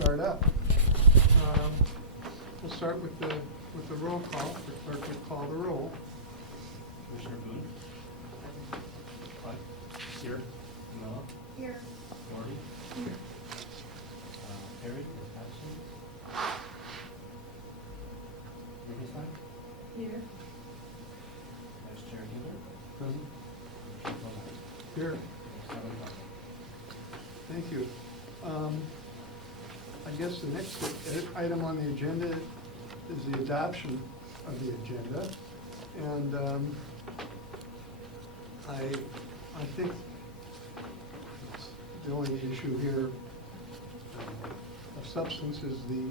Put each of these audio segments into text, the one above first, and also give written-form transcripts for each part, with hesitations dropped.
start up. We'll start with the roll call. The clerk will call the roll. Commissioner Boone? Here. Camilla? Here. Norty? Here. Harry is absent. Rubenstein? Here. Vice Chair Healer? Present. Commissioner Here. Seven present. Thank you. I guess the next item on the agenda is the adoption of the agenda. And I think the only issue here of substance is the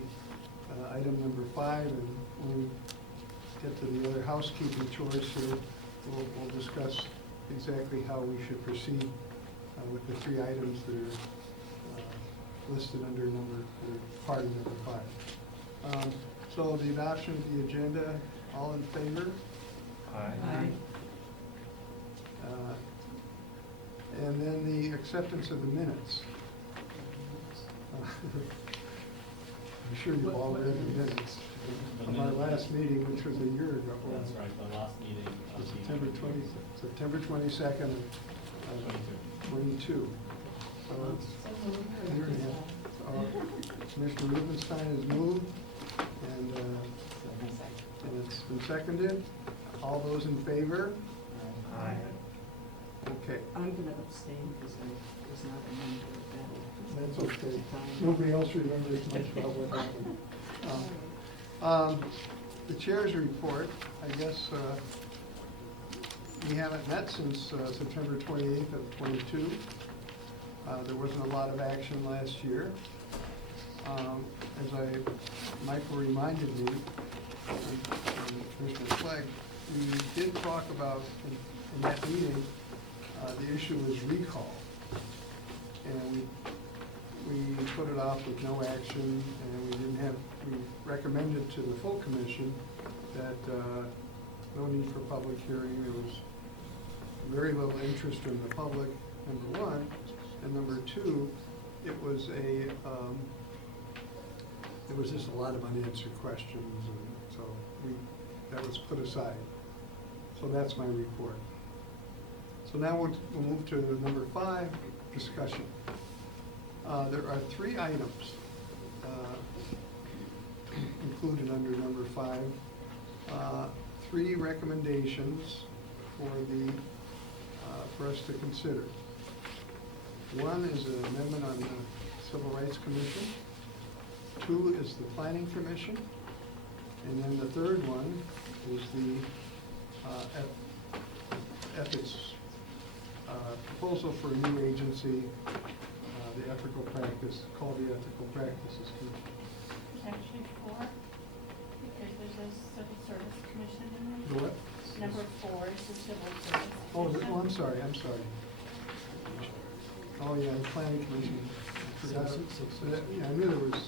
item number 5, and when we get to the other housekeeping chores here, we'll discuss exactly how we should proceed with the 3 items that are listed under part of number 5. So the adoption of the agenda, all in favor? Aye. And then the acceptance of the minutes. I'm sure you've all read the minutes of our last meeting, which was a year ago. That's right, the last meeting of the. September 22nd of 22. Commissioner Rubenstein has moved, and it's been seconded. All those in favor? Aye. Okay, I'm gonna abstain because I was not a member of that. that's okay. Nobody else remembers much about what happened. The chair's report, I guess, we haven't met since September 28th of 22. There wasn't a lot of action last year. As Michael reminded me, and Commissioner Flegg, we did talk about, in that meeting, the issue was recall. And we put it off with no action, and we recommended to the full commission that no need for public hearing. There was very little interest from the public, number 1. And number 2, it was there was just a lot of unanswered questions, and so that was put aside. So that's my report. So now we'll move to number 5, discussion. There are 3 items included under number 5. 3 recommendations for us to consider. One is an amendment on the Civil Rights Commission. 2 is the Planning Commission. And then the third one is the ethics proposal for a new agency, the ethical practice, called the Ethical Practices Commission. There's actually 4, because there's a civil service commission in The there. what? Number 4 is the civil service Oh, commission. I'm sorry. Oh, yeah, the Planning Commission. I forgot. Yeah, I knew there was, I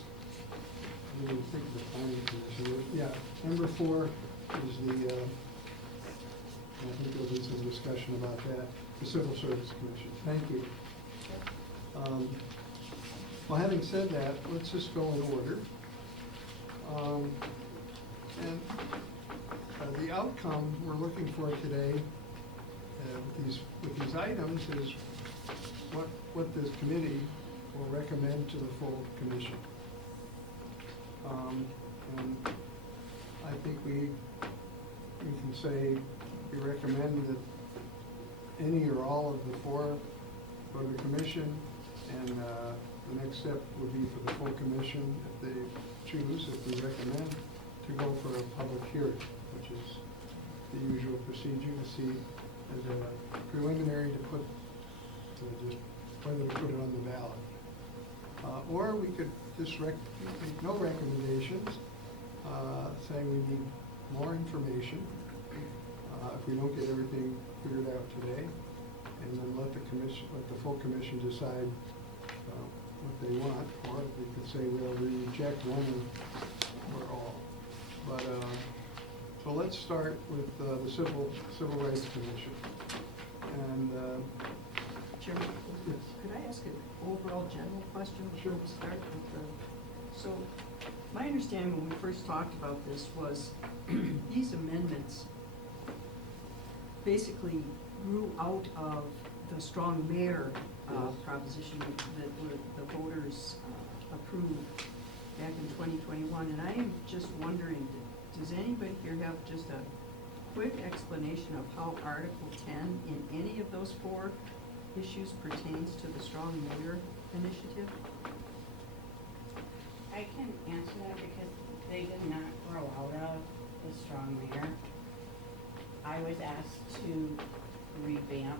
didn't think of the Planning Commission. Yeah, number 4 is the, I think there'll be some discussion about that, the Civil Service Commission. Thank you. Well, having said that, let's just go in order. And the outcome we're looking for today with these items is what this committee will recommend to the full commission. And I think we can say we recommend that any or all of the 4 go to the commission, and the next step would be for the full commission, if they choose, if we recommend, to go for a public hearing, which is the usual procedure to see as a preliminary to just whether to put it on the ballot. Or we could just make no recommendations, saying we need more information if we don't get everything figured out today, and then let the full commission decide what they want, or we could say, well, we reject one or all. But so let's start with the Civil Rights Commission. And Chairman, could I ask an overall general question before we start with the So, my understanding when we first talked about this was these amendments basically grew out of the strong mayor proposition that the voters approved back in 2021. And I am just wondering, does anybody here have just a quick explanation of how Article 10 in any of those 4 issues pertains to the strong mayor initiative? I can answer that because they did not grow out of the strong mayor. I was asked to revamp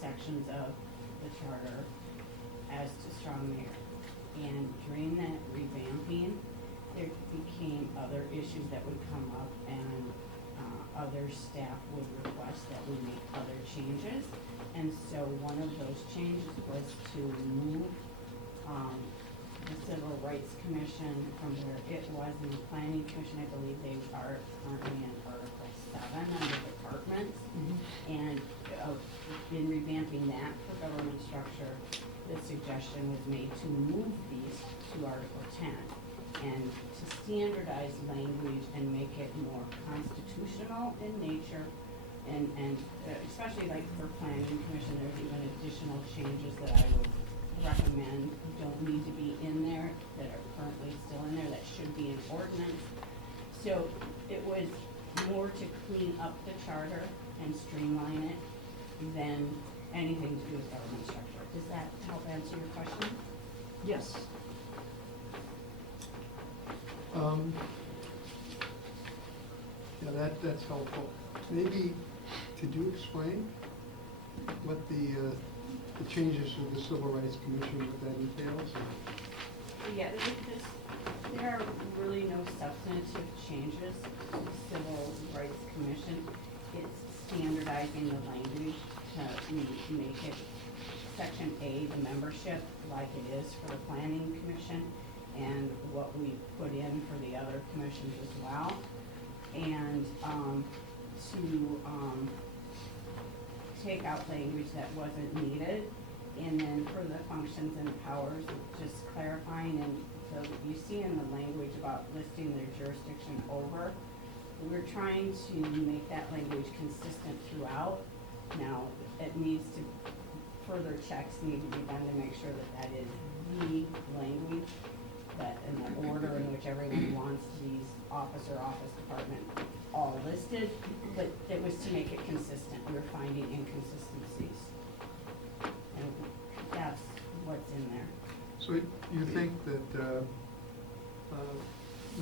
sections of the charter as to strong mayor. And during that revamping, there became other issues that would come up, and other staff would request that we make other changes. And so one of those changes was to move the Civil Rights Commission from where it was in the Planning Commission. I believe they are currently in Article 7 under departments. And in revamping that for government structure, the suggestion was made to move these to Article 10 and to standardize language and make it more constitutional in nature. And especially like for Planning Commission, there's even additional changes that I would recommend don't need to be in there, that are currently still in there, that should be in ordinance. So it was more to clean up the charter and streamline it than anything to do with government structure. Does that help answer your question? Yes. Yeah, that's helpful. Maybe, could you explain what the changes to the Civil Rights Commission, what that entails? Yeah, there are really no substantive changes to the Civil Rights Commission. It's standardizing the language to make it Section A, the membership, like it is for the Planning Commission, and what we put in for the other commissions as well. And to take out language that wasn't needed. And then for the functions and powers, just clarifying, and so you see in the language about listing their jurisdiction over, we're trying to make that language consistent throughout. Now, it needs to, further checks need to be done to make sure that that is the language, that in the order in which everyone wants these office or office department all listed, but it was to make it consistent. We were finding inconsistencies. And that's what's in there. So you think that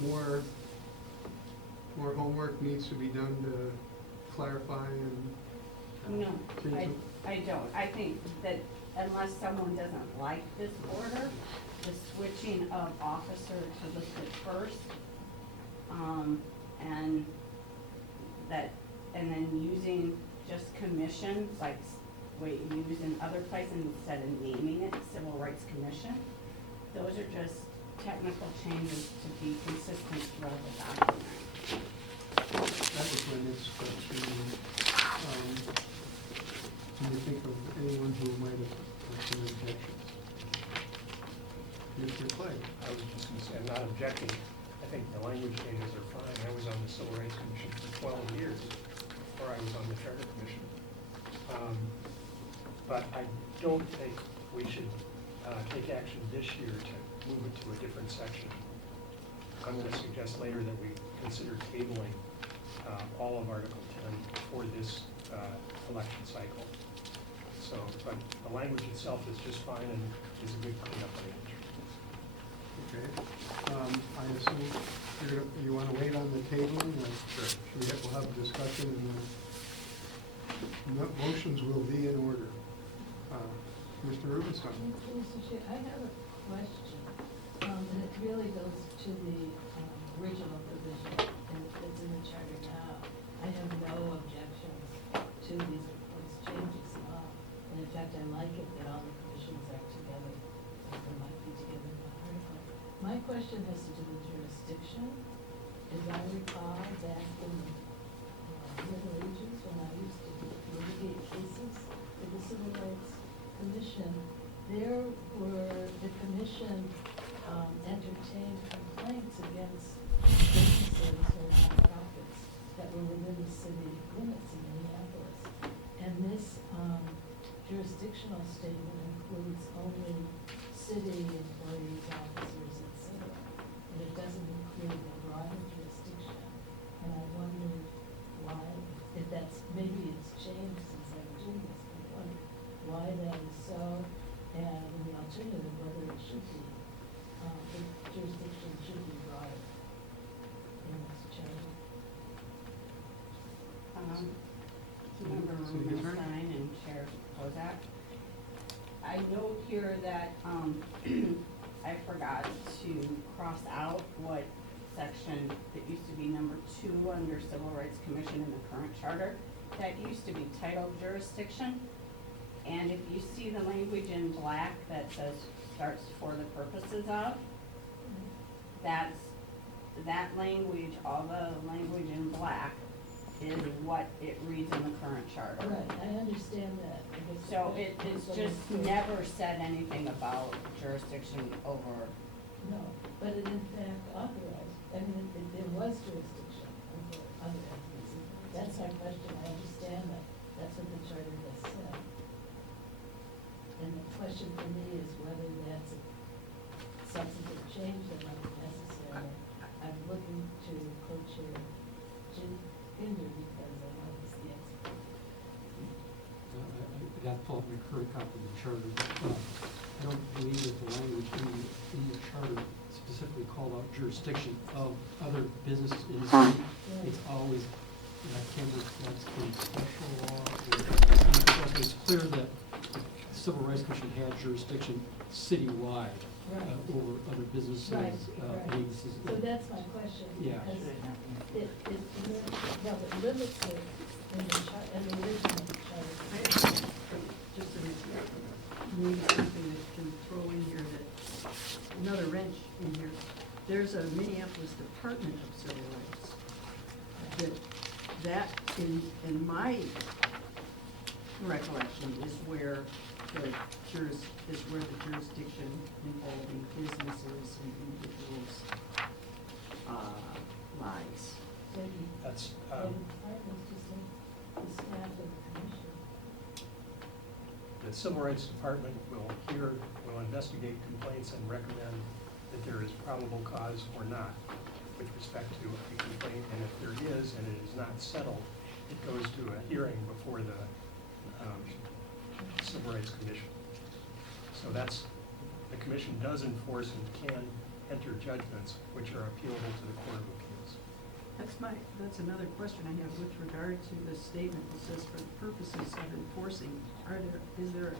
more homework needs to be done to clarify and No, change them? I don't. I think that unless someone doesn't like this order, the switching of officer to listed first, and then using just commission, like what you use in other places instead of naming it Civil Rights Commission, those are just technical changes to be consistent throughout the document. That was my next question. Can you think of anyone who might have some objections? Mr. Clay? I was just going to say, I'm not objecting. I think the language changes are fine. I was on the Civil Rights Commission for 12 years, before I was on the Charter Commission. But I don't think we should take action this year to move it to a different section. I'm going to suggest later that we consider tabling all of Article 10 for this election cycle. So, but the language itself is just fine and is a good cleanup language. Okay. I assume you want to wait on the tabling? Sure. We'll have a discussion and the motions will be in order. Mr. Rubenstein? Mr. Chair, I have a question, and it really goes to the original provision, and it's in the charter now. I have no objections to these proposed changes at all. And in fact, I like it that all the provisions are together, or they might be together in one article. My question has to do with jurisdiction. As I recall, back in the Middle Ages, when I used to litigate cases with the Civil Rights Commission, the commission entertained from Attorney? Stein and Sheriff Kozak. I note here that, I forgot to cross out what section that used to be number 2 under Civil Rights Commission in the current charter. That used to be titled jurisdiction. And if you see the language in black that says starts for the purposes of, that's, that language, all the language in black is what it reads in the current charter. Right, I understand that. I guess the So question it's is just whether- never said anything about jurisdiction over, No, but it in fact authorized, I mean, there was jurisdiction over other entities. That's my question, I understand that, that's what the charter has said. And the question for me is whether that's a substantive change that might be necessary. I'm looking to co-chair Jim Pinder because I know he's the expert. I got to pull up my current copy of the charter. I don't believe that the language in the charter specifically called out jurisdiction of other businesses in the city. It's always, I can't remember if that's in special law or, it's clear that the Civil Rights Commission had jurisdiction citywide Right. over other businesses, Right. agencies. So that's my question. Yeah. Because well, it limits it in the chart, in the original charter. Just maybe something that can throw in here that, another wrench in here. There's a Minneapolis Department of Civil Rights. That in my recollection is where the jurisdiction involving businesses and individuals lies. So you, That's, the department's just like the staff of the commission. the Civil Rights Department will investigate complaints and recommend that there is probable cause or not with respect to a complaint, and if there is and it is not settled, it goes to a hearing before the Civil Rights Commission. So that's, the commission does enforce and can enter judgments which are appealable to the Court of Appeals. That's another question I have with regard to the statement that says for the purposes of enforcing, is there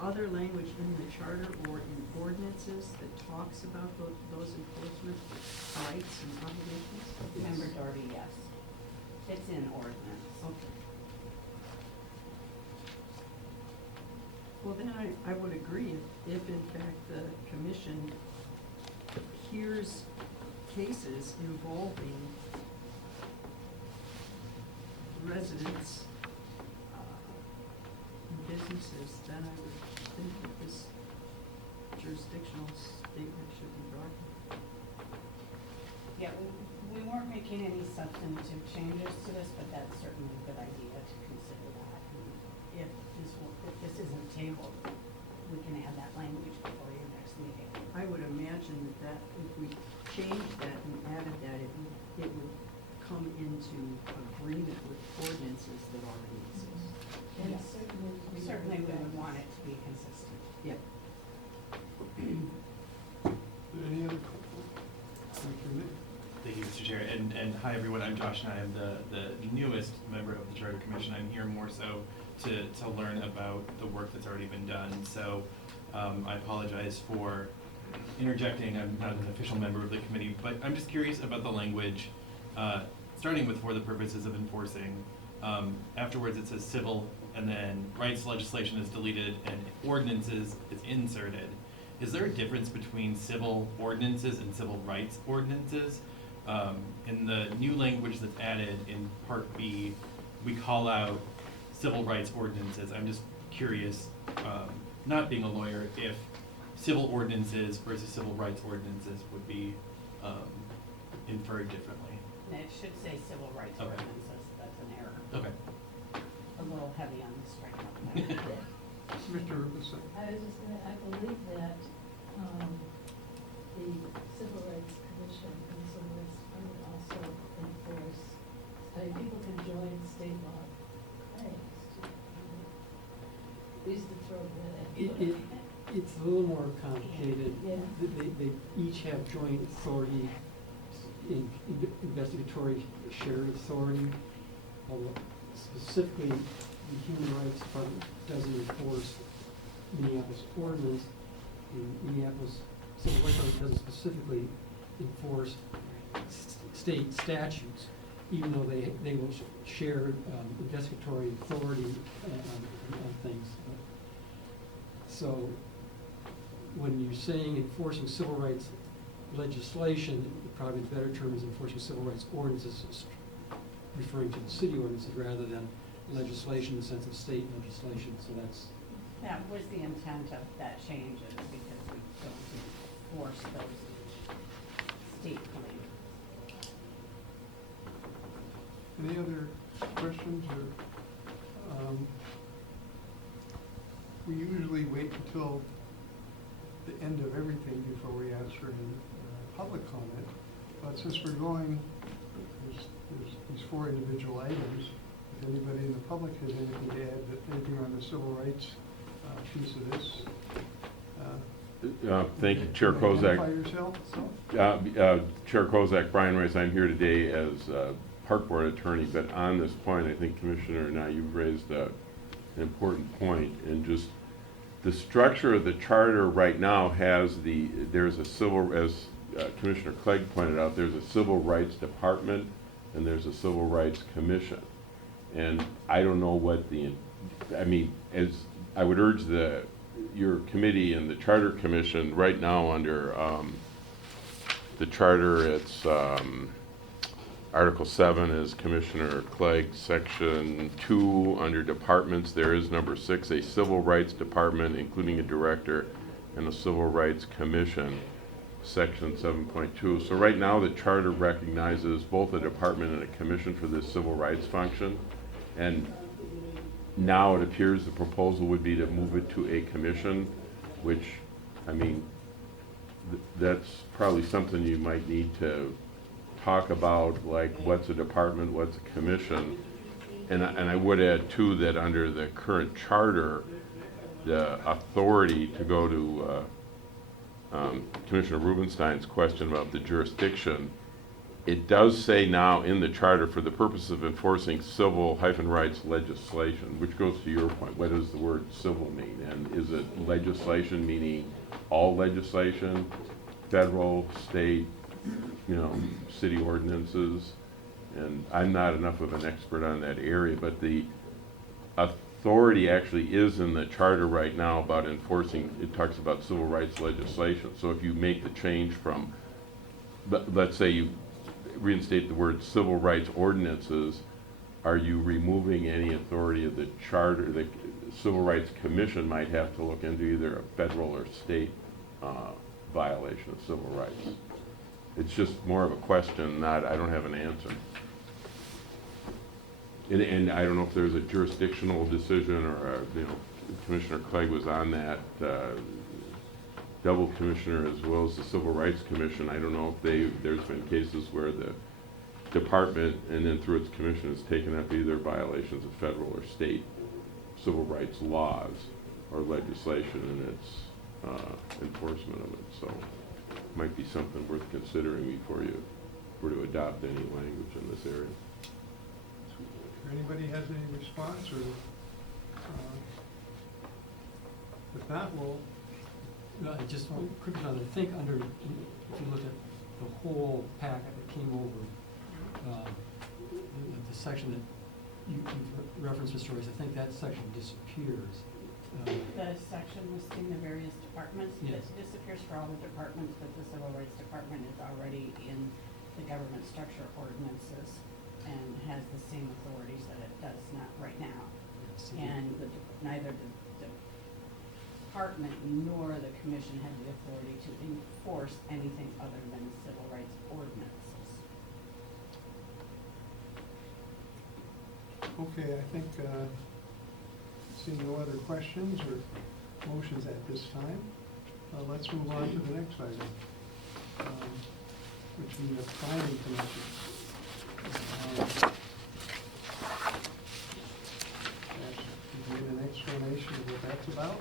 other language in the charter or in ordinances that talks about those enforcement rights and obligations? Member Doherty, yes. It's in ordinance. Okay. Well, then I would agree if in fact the commission hears cases involving residents, businesses, then I would think that this jurisdictional statement should be brought. Yeah, we weren't making any substantive changes to this, but that's certainly a good idea to consider that. And if this isn't tabled, we can add that language before your next meeting. I would imagine that if we changed that and added that, it would come into agreement with ordinances that already exist. And Yes. certainly. We would want it to be consistent. Yep. Any other questions? Thank you, Nick. Thank you, Mr. Chair. And hi, everyone. I'm Josh, and I am the newest member of the Charter Commission. I'm here more so to learn about the work that's already been done. So I apologize for interjecting. I'm not an official member of the committee, but I'm just curious about the language, starting with for the purposes of enforcing. Afterwards, it says civil, and then rights legislation is deleted, and ordinances is inserted. Is there a difference between civil ordinances and civil rights ordinances? In the new language that's added in Part B, we call out civil rights ordinances. I'm just curious, not being a lawyer, if civil ordinances versus civil rights ordinances would be inferred differently. And it should say civil rights Okay. ordinances. That's an error. Okay. A little heavy on the strike. Mr. Rubinstein. I was just gonna, I believe that, the Civil Rights Commission and Civil Rights Department also enforce, people can join state law claims to, we used to throw that at. It's a little more complicated. Yeah. They each have joint authority, investigatory shared authority, although specifically, the Human Rights Department doesn't enforce Minneapolis ordinance. The Minneapolis Civil Rights Department doesn't specifically enforce state statutes, even though they will share investigatory authority on things. So when you're saying enforcing civil rights legislation, probably the better term is enforcing civil rights ordinances, referring to the city ordinances rather than legislation in the sense of state legislation. So That was the intent of that change, is because we don't enforce those state claims. Any other questions or, we usually wait until the end of everything before we ask for any public comment. But since we're going, there's these 4 individual items. If anybody in the public has anything to add, anything on the civil rights piece of this? Thank you, Chair Kozak. Identify yourself. Chair Kozak, Brian Rice, I'm here today as Park Board Attorney, but on this point, I think Commissioner, now you've raised an important point, and just the structure of the charter right now has there's a civil, as Commissioner Clegg pointed out, there's a civil rights department and there's a civil rights commission. And I don't know what as I would urge your committee and the charter commission right now under the charter, it's Article 7 is Commissioner Clegg, Section 2 under departments. There is number 6, a civil rights department, including a director, and a civil rights commission, Section 7.2. So right now the charter recognizes both a department and a commission for this civil rights function. And now it appears the proposal would be to move it to a commission, which, I mean, that's probably something you might need to talk about, like what's a department, what's a commission. And I would add too that under the current charter, the authority to go to Commissioner Rubenstein's question about the jurisdiction, it does say now in the charter for the purpose of enforcing civil-rights legislation, which goes to your point, what does the word civil mean? And is it legislation meaning all legislation, federal, state, city ordinances? And I'm not enough of an expert on that area, but the authority actually is in the charter right now about enforcing, it talks about civil rights legislation. So if you make the change from, let's say you reinstate the word civil rights ordinances, are you removing any authority of the charter? The Civil Rights Commission might have to look into either a federal or state violation of civil rights. It's just more of a question, I don't have an answer. And I don't know if there's a jurisdictional decision or, Commissioner Clegg was on that double commissioner as well as the Civil Rights Commission. I don't know if there's been cases where the department and then through its commission has taken up either violations of federal or state civil rights laws or legislation in its enforcement of it. So it might be something worth considering before you were to adopt any language in this area. If anybody has any response or, if not, we'll. I just want to quickly, I think under, if you look at the whole packet that came over, the section that you referenced, Mr. Royce, I think that section disappears. The section listing the various departments, Yes. it disappears for all the departments, but the Civil Rights Department is already in the government structure ordinances and has the same authorities that it does not right now. And neither the department nor the commission have the authority to enforce anything other than civil rights ordinances. Okay, I think, seeing no other questions or motions at this time, let's move on to the next item, which is the planning commission. Can you give an explanation of what that's about?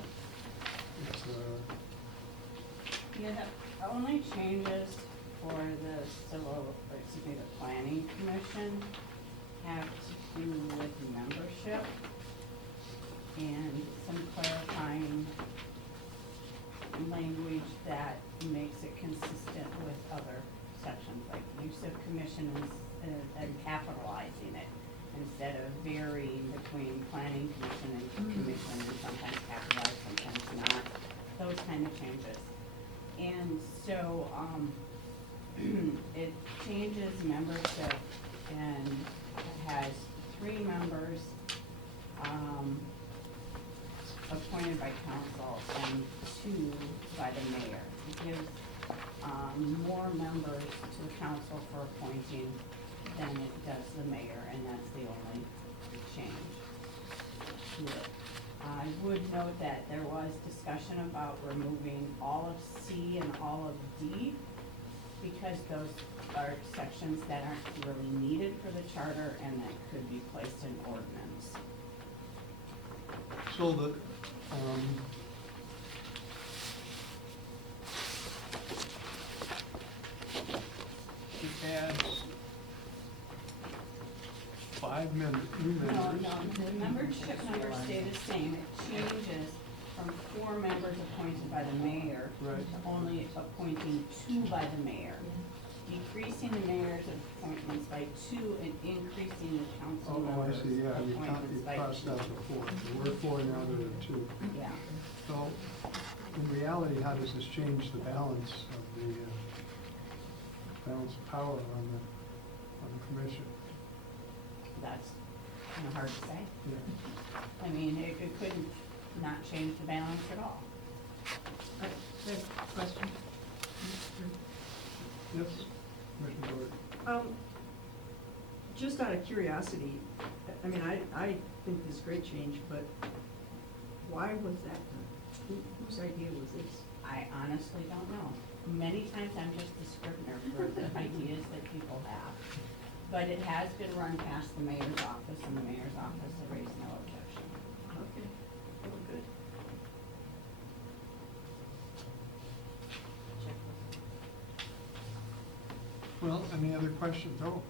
It's, The only changes for the planning commission have to do with membership and some clarifying language that makes it consistent with other sections, like use of commission and capitalizing it, instead of varying between planning commission and commission, and sometimes capitalized, sometimes not, those kind of changes. And so, it changes membership and it has 3 members, appointed by council and 2 by the mayor. It gives, more members to the council for appointing than it does the mayor, and that's the only change to it. I would note that there was discussion about removing all of C and all of D, because those are sections that aren't really needed for the charter and that could be placed in ordinance. So the, it adds 5 members, new No, members. no, the membership numbers stay the same. It changes from 4 members appointed by the mayor Right. to only appointing 2 by the mayor, decreasing the mayor's appointments by 2 and increasing the council Oh, I members' see, yeah, you appointments by 2. crossed out the 4. So we're 4 now, there are 2. Yeah. So, in reality, how does this change the balance of the, balance of power on the commission? That's kind of hard to say. Yeah. I mean, it couldn't not change the balance at all. Question? Yes, Commissioner Board. Just out of curiosity, I mean, I think this is a great change, but why was that done? Whose idea was this? I honestly don't know. Many times I'm just the scrivener for the ideas that people have. But it has been run past the mayor's office, and the mayor's office has raised no objection. Okay, well, good. Well, any other questions? Oh,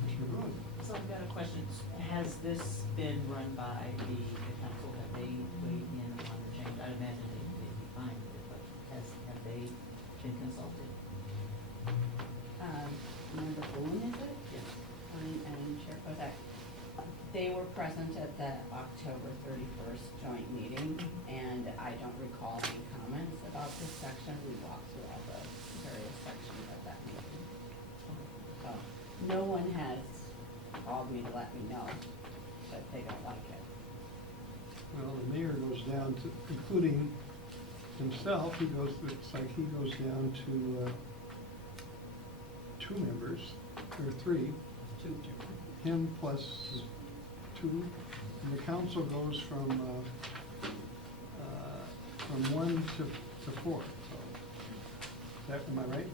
Commissioner Boone. So I've got a question. Has this been run by the council? Have they weighed in on the change? I imagine they'd be fine with it, but have they been consulted? Member Boone, is it? Yes. And Chair Kozak. They were present at the October 31st joint meeting, and I don't recall any comments about this section. We walked through all the various sections of that meeting. So, no one has called me to let me know that they don't like it. Well, the mayor goes down to, including himself, he goes, it's like he goes down to 2 members, or 3. 2. Him plus 2, and the council goes from 1 to 4. So, that, am I right?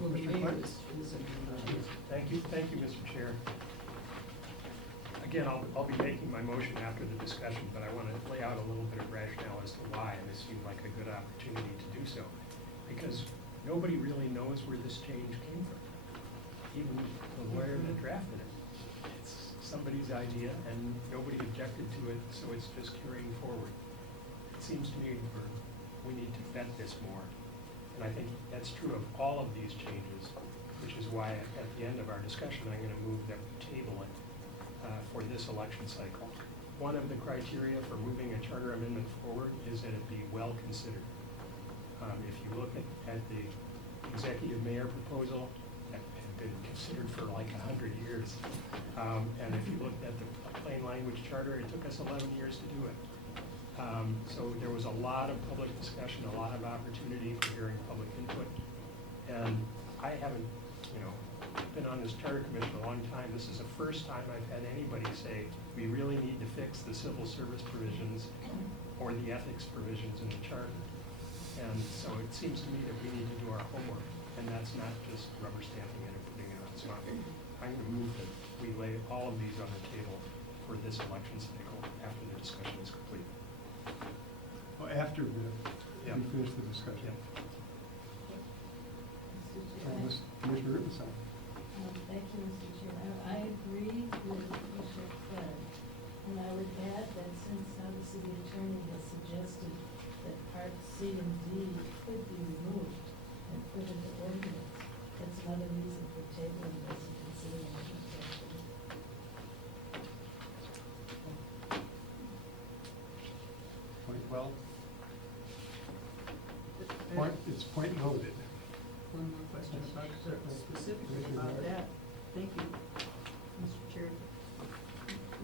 Well, the Mr. mayor Clerk? is a member. Thank you, Mr. Chair. Again, I'll be making my motion after the discussion, but I want to lay out a little bit of rationale as to why, and this seemed like a good opportunity to do so. Because nobody really knows where this change came from, even the lawyer that drafted it. It's somebody's idea, and nobody objected to it, so it's just carrying forward. It seems to me we need to vet this more, and I think that's true of all of these changes, which is why at the end of our discussion, I'm going to move that we table it for this election cycle. One of the criteria for moving a charter amendment forward is that it be well considered. If you look at the executive mayor proposal, that had been considered for like 100 years. And if you looked at the plain language charter, it took us 11 years to do it. So there was a lot of public discussion, a lot of opportunity for hearing public input. And I haven't, been on this charter commission a long time. This is the first time I've had anybody say, we really need to fix the civil service provisions or the ethics provisions in the charter. And so it seems to me that we need to do our homework, and that's not just rubber stamping it and putting it on. So I'm going to move that we lay all of these on the table for this election cycle after the discussion is complete. Well, after we Yeah. finish the discussion. Yeah. Mr. Chair, Commissioner Rubinstein. thank you, Mr. Chair. I agree with city attorney has suggested that part C and D could be removed and put into ordinance. That's another reason for tabling this and considering it carefully. Point well. It's point noted. One more question about, specifically about that. Thank you, Mr. Chair.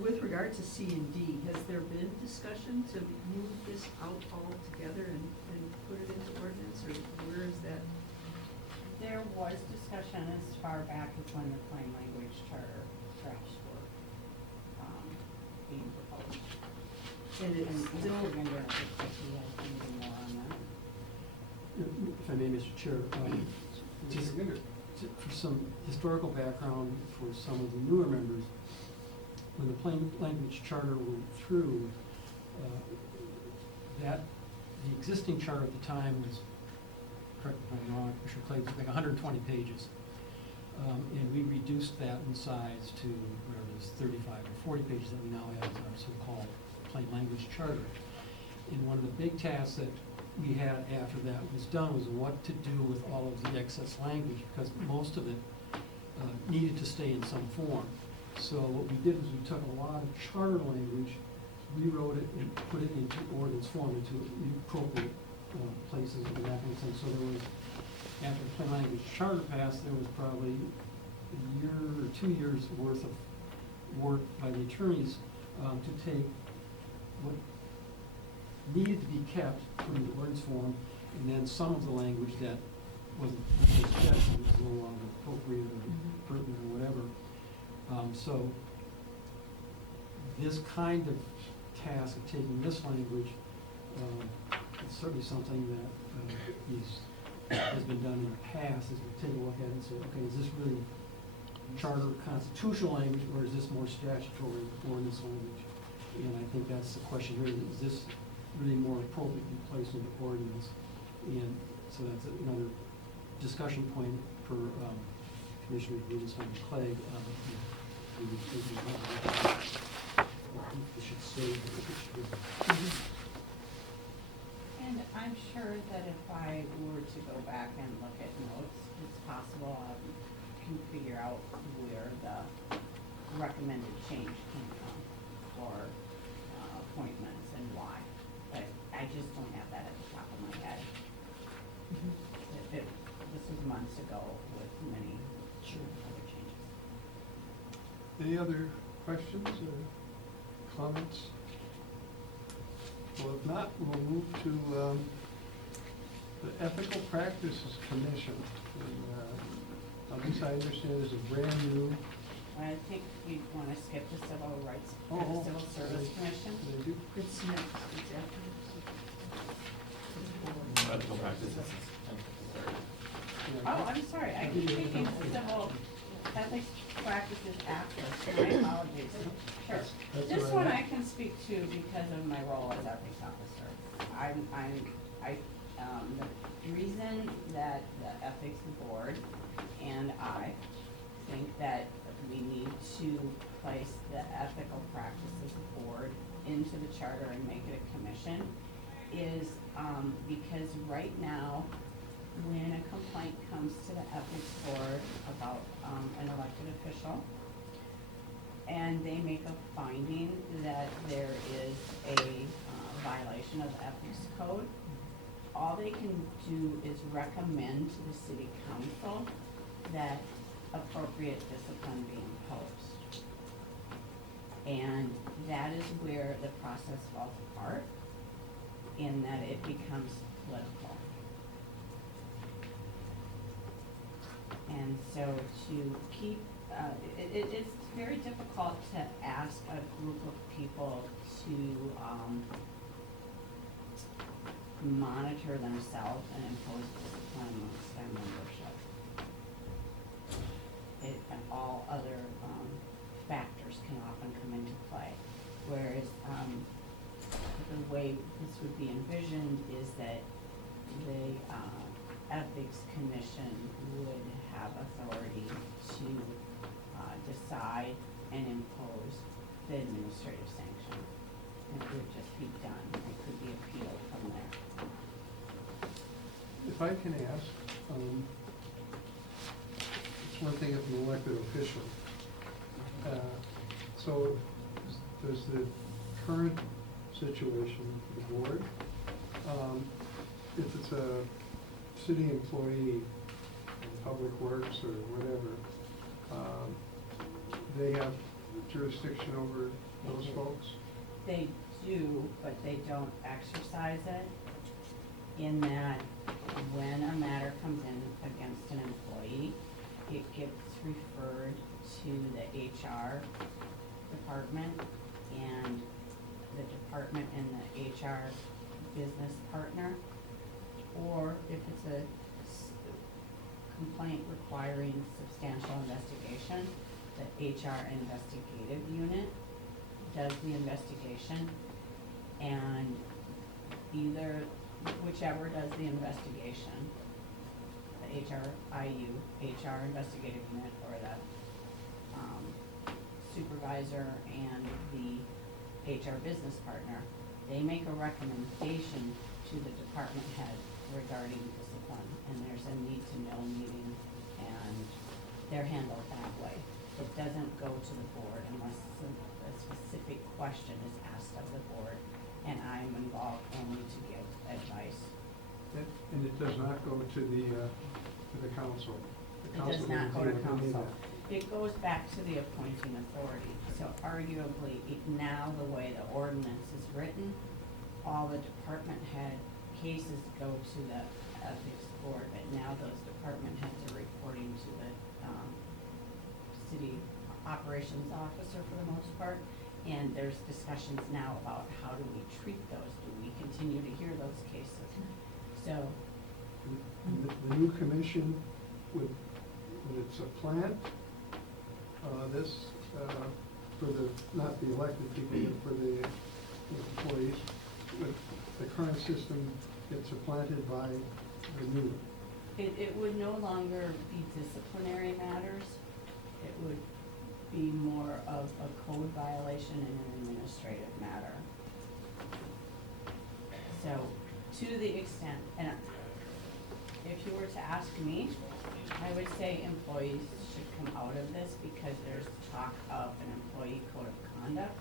With regard to C and D, has there been discussion to move this out altogether and put it into ordinance, or where is that? There was discussion as far back as when the plain language charter drafts were, being proposed. And it's still, Mr. Ginder, if he has anything more on that. If I may, Mr. Chair, just for some historical background for some of the newer members, when the plain language charter went through, the existing charter at the time was, correct me if I'm wrong, Commissioner Clay, was like 120 pages. And we reduced that in size to whatever it is, 35 or 40 pages that we now have in our so-called plain language charter. And one of the big tasks that we had after that was done was what to do with all of the excess language, because most of it needed to stay in some form. So what we did was we took a lot of charter language, rewrote it, and put it into ordinance form, into the appropriate places and that kind of thing. So there was, after the plain language charter passed, there was probably a year or 2 years worth of work by the attorneys to take what needed to be kept, put into ordinance form, and then some of the language that wasn't kept, was no longer appropriate or pertinent or whatever. So this kind of task of taking this language is certainly something that has been done in the past, is we take a look at it and say, okay, is this really charter constitutional language, or is this more statutory ordinance language? And I think that's the question here, is this really more appropriately placed in the ordinance? And so that's another discussion point for Commissioner Rubenstein and Clegg. We should say that it should. And I'm sure that if I were to go back and look at notes, it's possible I can figure out where the recommended change came from for appointments and why. But I just don't have that at the top of my head. This was months ago with many other changes. Any other questions or comments? Well, if not, we'll move to the Ethical Practices Commission. And, this I understand is a brand new. I think you'd want to skip the Civil Rights, Oh, Civil Service Commission. They do. It's next, it's after. Ethical practices. Oh, I'm sorry, I keep thinking civil ethics practices after, my apologies. Sure. That's This all one right. I can speak to because of my role as ethics officer. The reason that the ethics board and I think that we need to place the ethical practices board into the charter and make it a commission is because right now, when a complaint comes to the ethics board about an elected official, and they make a finding that there is a violation of the ethics code, all they can do is recommend to the city council that appropriate discipline be imposed. And that is where the process falls apart, in that it becomes political. And so to keep, it's very difficult to ask a group of people to monitor themselves and impose discipline amongst their membership. And all other factors can often come into play. Whereas the way this would be envisioned is that the Ethics Commission would have authority to decide and impose the administrative sanction. It would just be done, it could be appealed from there. If I can ask, it's one thing if an elected official. So does the current situation for the board, if it's a city employee, public works or whatever, they have jurisdiction over those folks? They do, but they don't exercise it, in that when a matter comes in against an employee, it gets referred to the HR department, and the department and the HR business partner, or if it's a complaint requiring substantial investigation, the HR investigative unit does the investigation, and whichever does the investigation, the HR investigative unit, or the supervisor and the HR business partner, they make a recommendation to the department head regarding discipline, and there's a need-to-know meeting, and they're handled that way. It doesn't go to the board unless a specific question is asked of the board, and I'm involved only to give advice. And it does not go to the council? The It council does not go doesn't to deal with any of council. that. It goes back to the appointing authority. So arguably, now the way the ordinance is written, all the department head cases go to the ethics board, but now those department heads are reporting to the city operations officer for the most part. And there's discussions now about how do we treat those? Do we continue to hear those cases? So, The new commission would it supplant this for the, not the elected people, but for the employees? Would the current system get supplanted by the new? it would no longer be disciplinary matters. It would be more of a code violation and an administrative matter. So, to the extent, and if you were to ask me, I would say employees should come out of this, because there's talk of an employee code of conduct,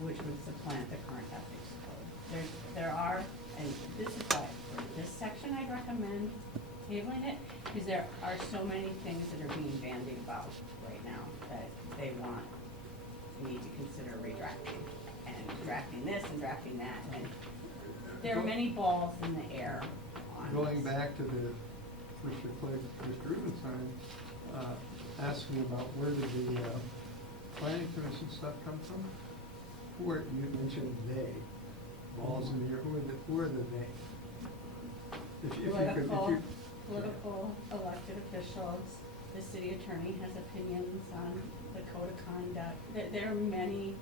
which would supplant the current ethics code. There are, and this is why, for this section, I'd recommend tabling it, because there are so many things that are being bandied about right now that they need to consider redrafting, and drafting this and drafting that, and there are many balls in the air on this. Going back to the Mr. Clegg, Mr. Rubenstein, asking about where did the planning commission stuff come from? You mentioned they, balls in the air, who are the they? If you could, Political elected officials, the city attorney has opinions on the code of conduct. There are many,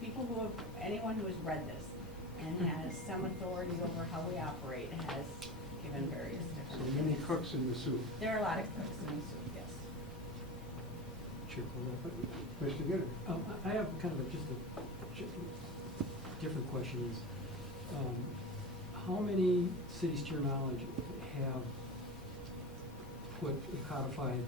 people who have, anyone who has read this and has some authority over how we operate has given various different so many opinions. cooks in the soup. There are a lot of cooks in the soup, yes. Chair Colville. Mr. Gitter? I have kind of just a different question is, how many cities, to your knowledge, have put a codified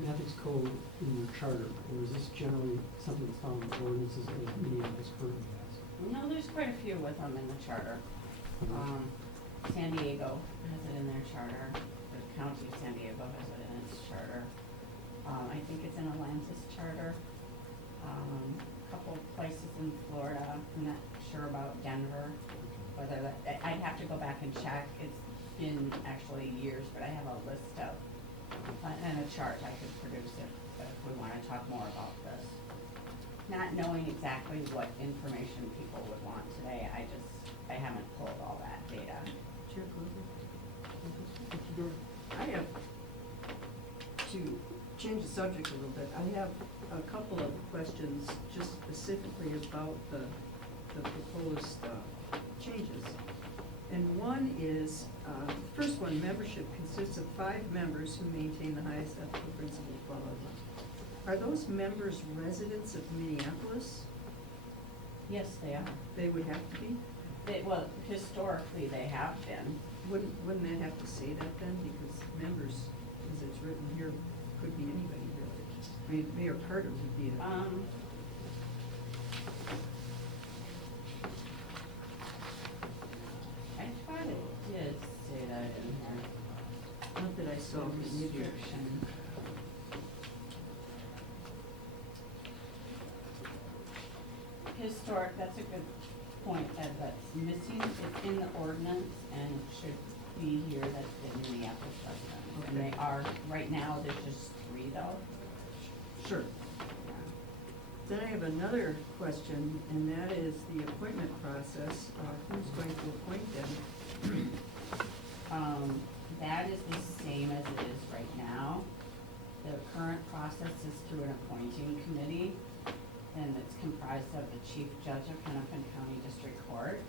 an ethics code in your charter? Or is this generally something that's found in ordinances as Minneapolis currently has? No, there's quite a few with them in the charter. San Diego has it in their charter. The county of San Diego has it in its charter. I think it's in Atlantis charter. A couple places in Florida. I'm not sure about Denver. Whether that, I'd have to go back and check. It's been actually years, but I have a list of, and a chart I could produce if we want to talk more about this. Not knowing exactly what information people would want today, I haven't pulled all that data. Chair Clover? I have, to change the subject a little bit, I have a couple of questions just specifically about the proposed changes. And one is, first one, membership consists of 5 members who maintain the highest ethical principles, blah, blah, blah. Are those members residents of Minneapolis? Yes, they are. They would have to be? Well, historically, they have been. Wouldn't that have to say that then? Because members, as it's written here, could be anybody really. I mean, Mayor Carter would be a, I thought it did say that in here. not that I saw from the Restriction. Historic, that's a good point, Ed, that's missing, it's in the ordinance and it should be here that the Minneapolis residents. And they Okay. are, right now, there's just 3 though. sure. Then I have another question, and that is the appointment process. Who's going to appoint them? That is the same as it is right now. The current process is through an appointing committee, and it's comprised of the chief judge of Hennepin County District Court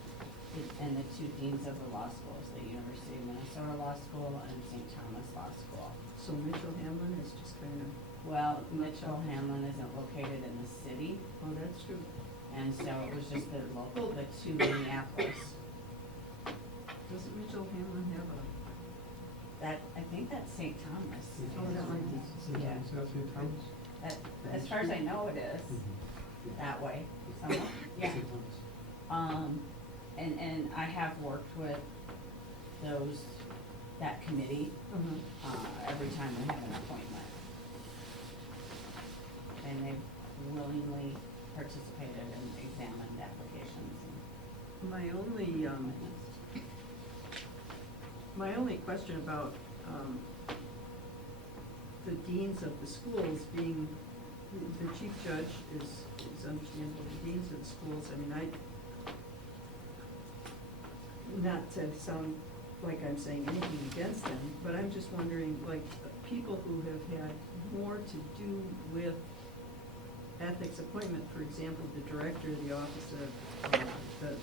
and the 2 deans of the law schools, the University of Minnesota Law School and St. Thomas Law School. So Mitchell Hamlin is just kind of, Well, Mitchell Hamlin isn't located in the city, oh, that's true. and so it was just the local, but to Minneapolis. Doesn't Mitchell Hamlin have a, I think that's St. Thomas. Oh, that might be. Yeah. Is that St. Thomas? As far as I know, it is, that way, somewhat, yeah. And I have worked with that committee, every time we have an appointment. And they've willingly participated and examined applications and appointments. My only question about, the deans of the schools being, the chief judge is understandable, the deans of the schools, I mean, not to sound like I'm saying anything against them, but I'm just wondering, like, people who have had more to do with ethics appointment, for example, the director of the Office of, the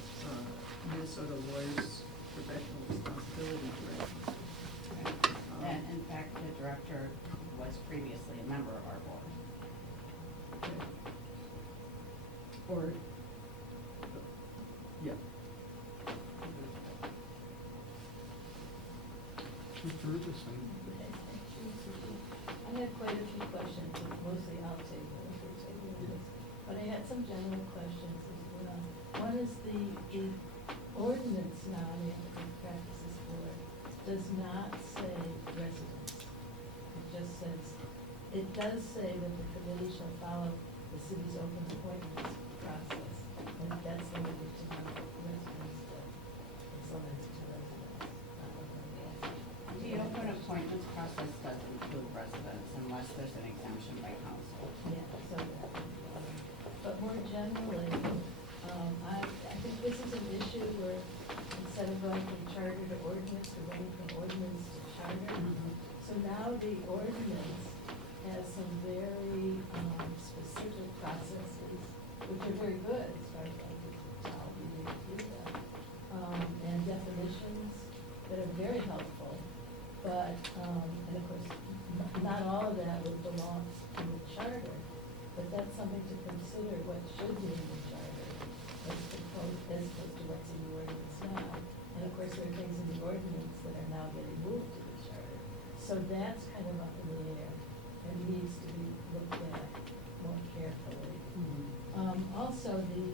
Minnesota Lawyers Professional Responsibility Director. And in fact, the director was previously a member of our board. Or, yeah. Chief Ferguson. I have quite a few questions, but mostly I'll take them if you're taking this. But I had some general questions as well. One is the ordinance now, the Ethical Practices Board, does not say residents. It just says, it does say that the committee shall follow the city's open appointments process. And that's limited to non-residents, but it's limited to residents. Not limited to residents. The open appointments process does include residents unless there's an exemption by council. Yeah, so that, but more generally, I think this is an issue where instead of going from charter to ordinance, we're going from ordinance to charter. So now the ordinance has some very specific processes, which are very good as far as I can tell, we need to do that. And definitions that are very helpful, but, and of course, not all of that would belong to the charter, but that's something to consider, what should be in the charter, as opposed to what's in the ordinance now. And of course, there are things in the ordinance that are now getting moved to the charter. So that's kind of up in the air and needs to be looked at more carefully. Also, the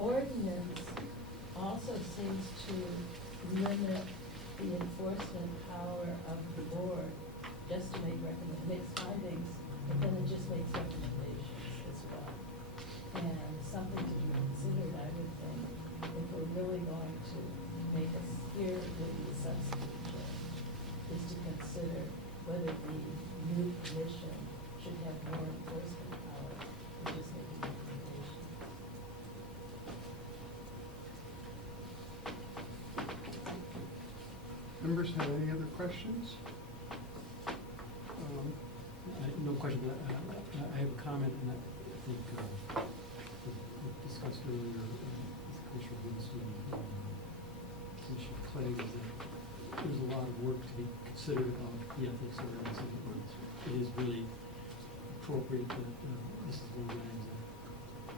ordinance also seems to limit the enforcement power of the board just to makes findings, but then it just makes recommendations as well. And something to be considered, I would think, if we're really going to make us here maybe a substantive change, is to consider whether the new commission should have more enforcement power than just making recommendations. Members have any other questions? No question, but I have a comment, and I think we discussed earlier with Commissioner Winston, Commissioner Clegg, is that there's a lot of work to be considered about the ethics ordinance, and it is really appropriate that this is one of the items that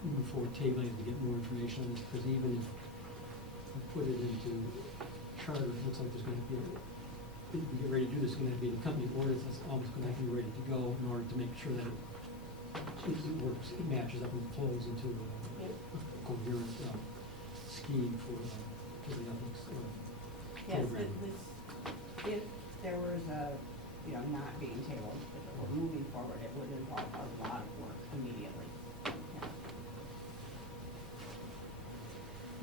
moving forward tabling to get more information on this, because even if we put it into charter, it looks like there's gonna be, if we get ready to do this, it's gonna be the company ordinance that's almost gonna have to be ready to go in order to make sure that it works, it matches up and flows into a coherent scheme for the ethics Yes, program. if there was a, not being tabled, if it were moving forward, it would involve a lot of work immediately. Yeah.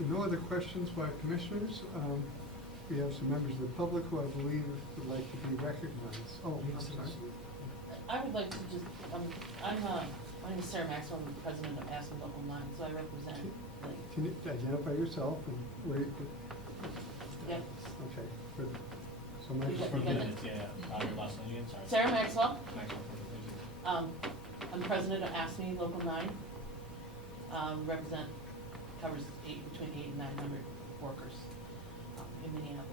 No other questions by commissioners? We have some members of the public who I believe would like to be recognized. Oh, I'm sorry. I would like to just, my name is Sarah Maxwell, I'm the president of Aspen Local 9, so I represent, like, Can you identify yourself and where you, yep. okay, good. So Mike, You got- For you got minutes, yeah, your last name again, sorry. Sarah Maxwell, Maxwell, perfect, thank you. I'm president of ASME Local 9, represent, covers between 800 and 900 workers in Minneapolis.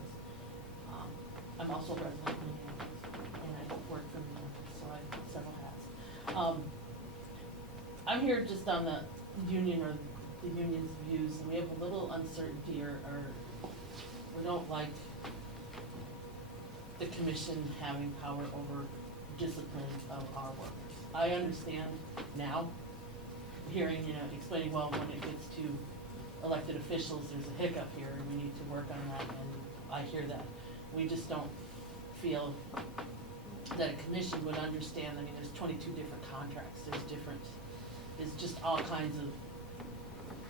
I'm also a resident of Minneapolis, and I work for Minneapolis, so I have several hats. I'm here just on the union or the union's views, and we have a little uncertainty or we don't like the commission having power over discipline of our workers. I understand now, hearing, explaining, well, when it gets to elected officials, there's a hiccup here, and we need to work on that, and I hear that. We just don't feel that a commission would understand. I mean, there's 22 different contracts, there's just all kinds of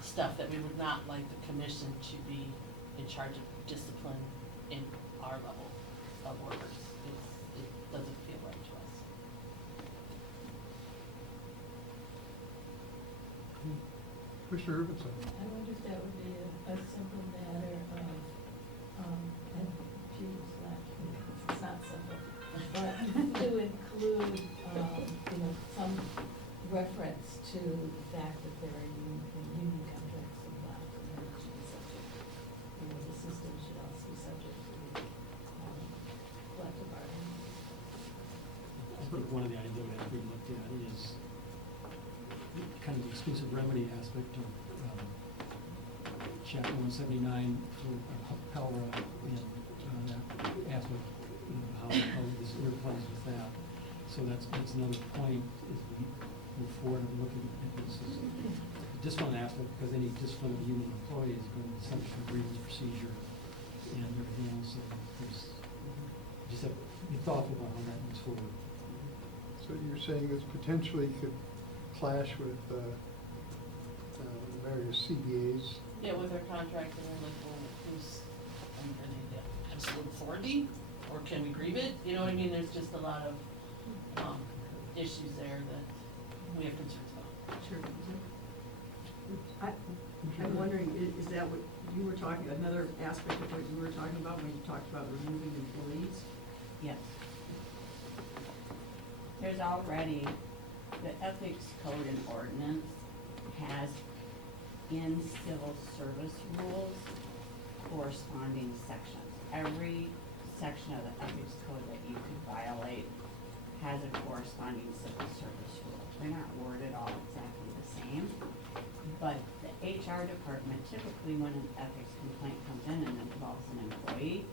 stuff that we would not like the commission to be in charge of discipline in our level of workers. It doesn't feel right to us. Commissioner Urbanson. I wonder if that would be a simple matter of, and Peter's laughing, it's not simple, but to include, some reference to the fact that there are union contracts involved, and that it should be subject, the system should also be subject to collective bargaining. I think one of the items that we have to be looked at is kind of the exclusive remedy aspect of chapter 179 for Pelra and that aspect, how this interplays with that. So that's another point as we move forward and looking at this is the discipline aspect, because any discipline of union employee is going to be subject to grievance procedure and everything else. So there's just have to be thoughtful about how that moves forward. So you're saying this potentially could clash with various CBAs? Yeah, with our contract, and we're like, well, who's, are they absolute authority, or can we grieve it? You know what I mean? There's just a lot of, issues there that we have concerns about. Sure. I'm wondering, is that what you were talking, another aspect of what you were talking about when you talked about removing employees? Yes. There's already, the ethics code and ordinance has in civil service rules corresponding sections. Every section of the ethics code that you could violate has a corresponding civil service rule. They're not worded all exactly the same, but the HR department, typically when an ethics complaint comes in and involves an employee,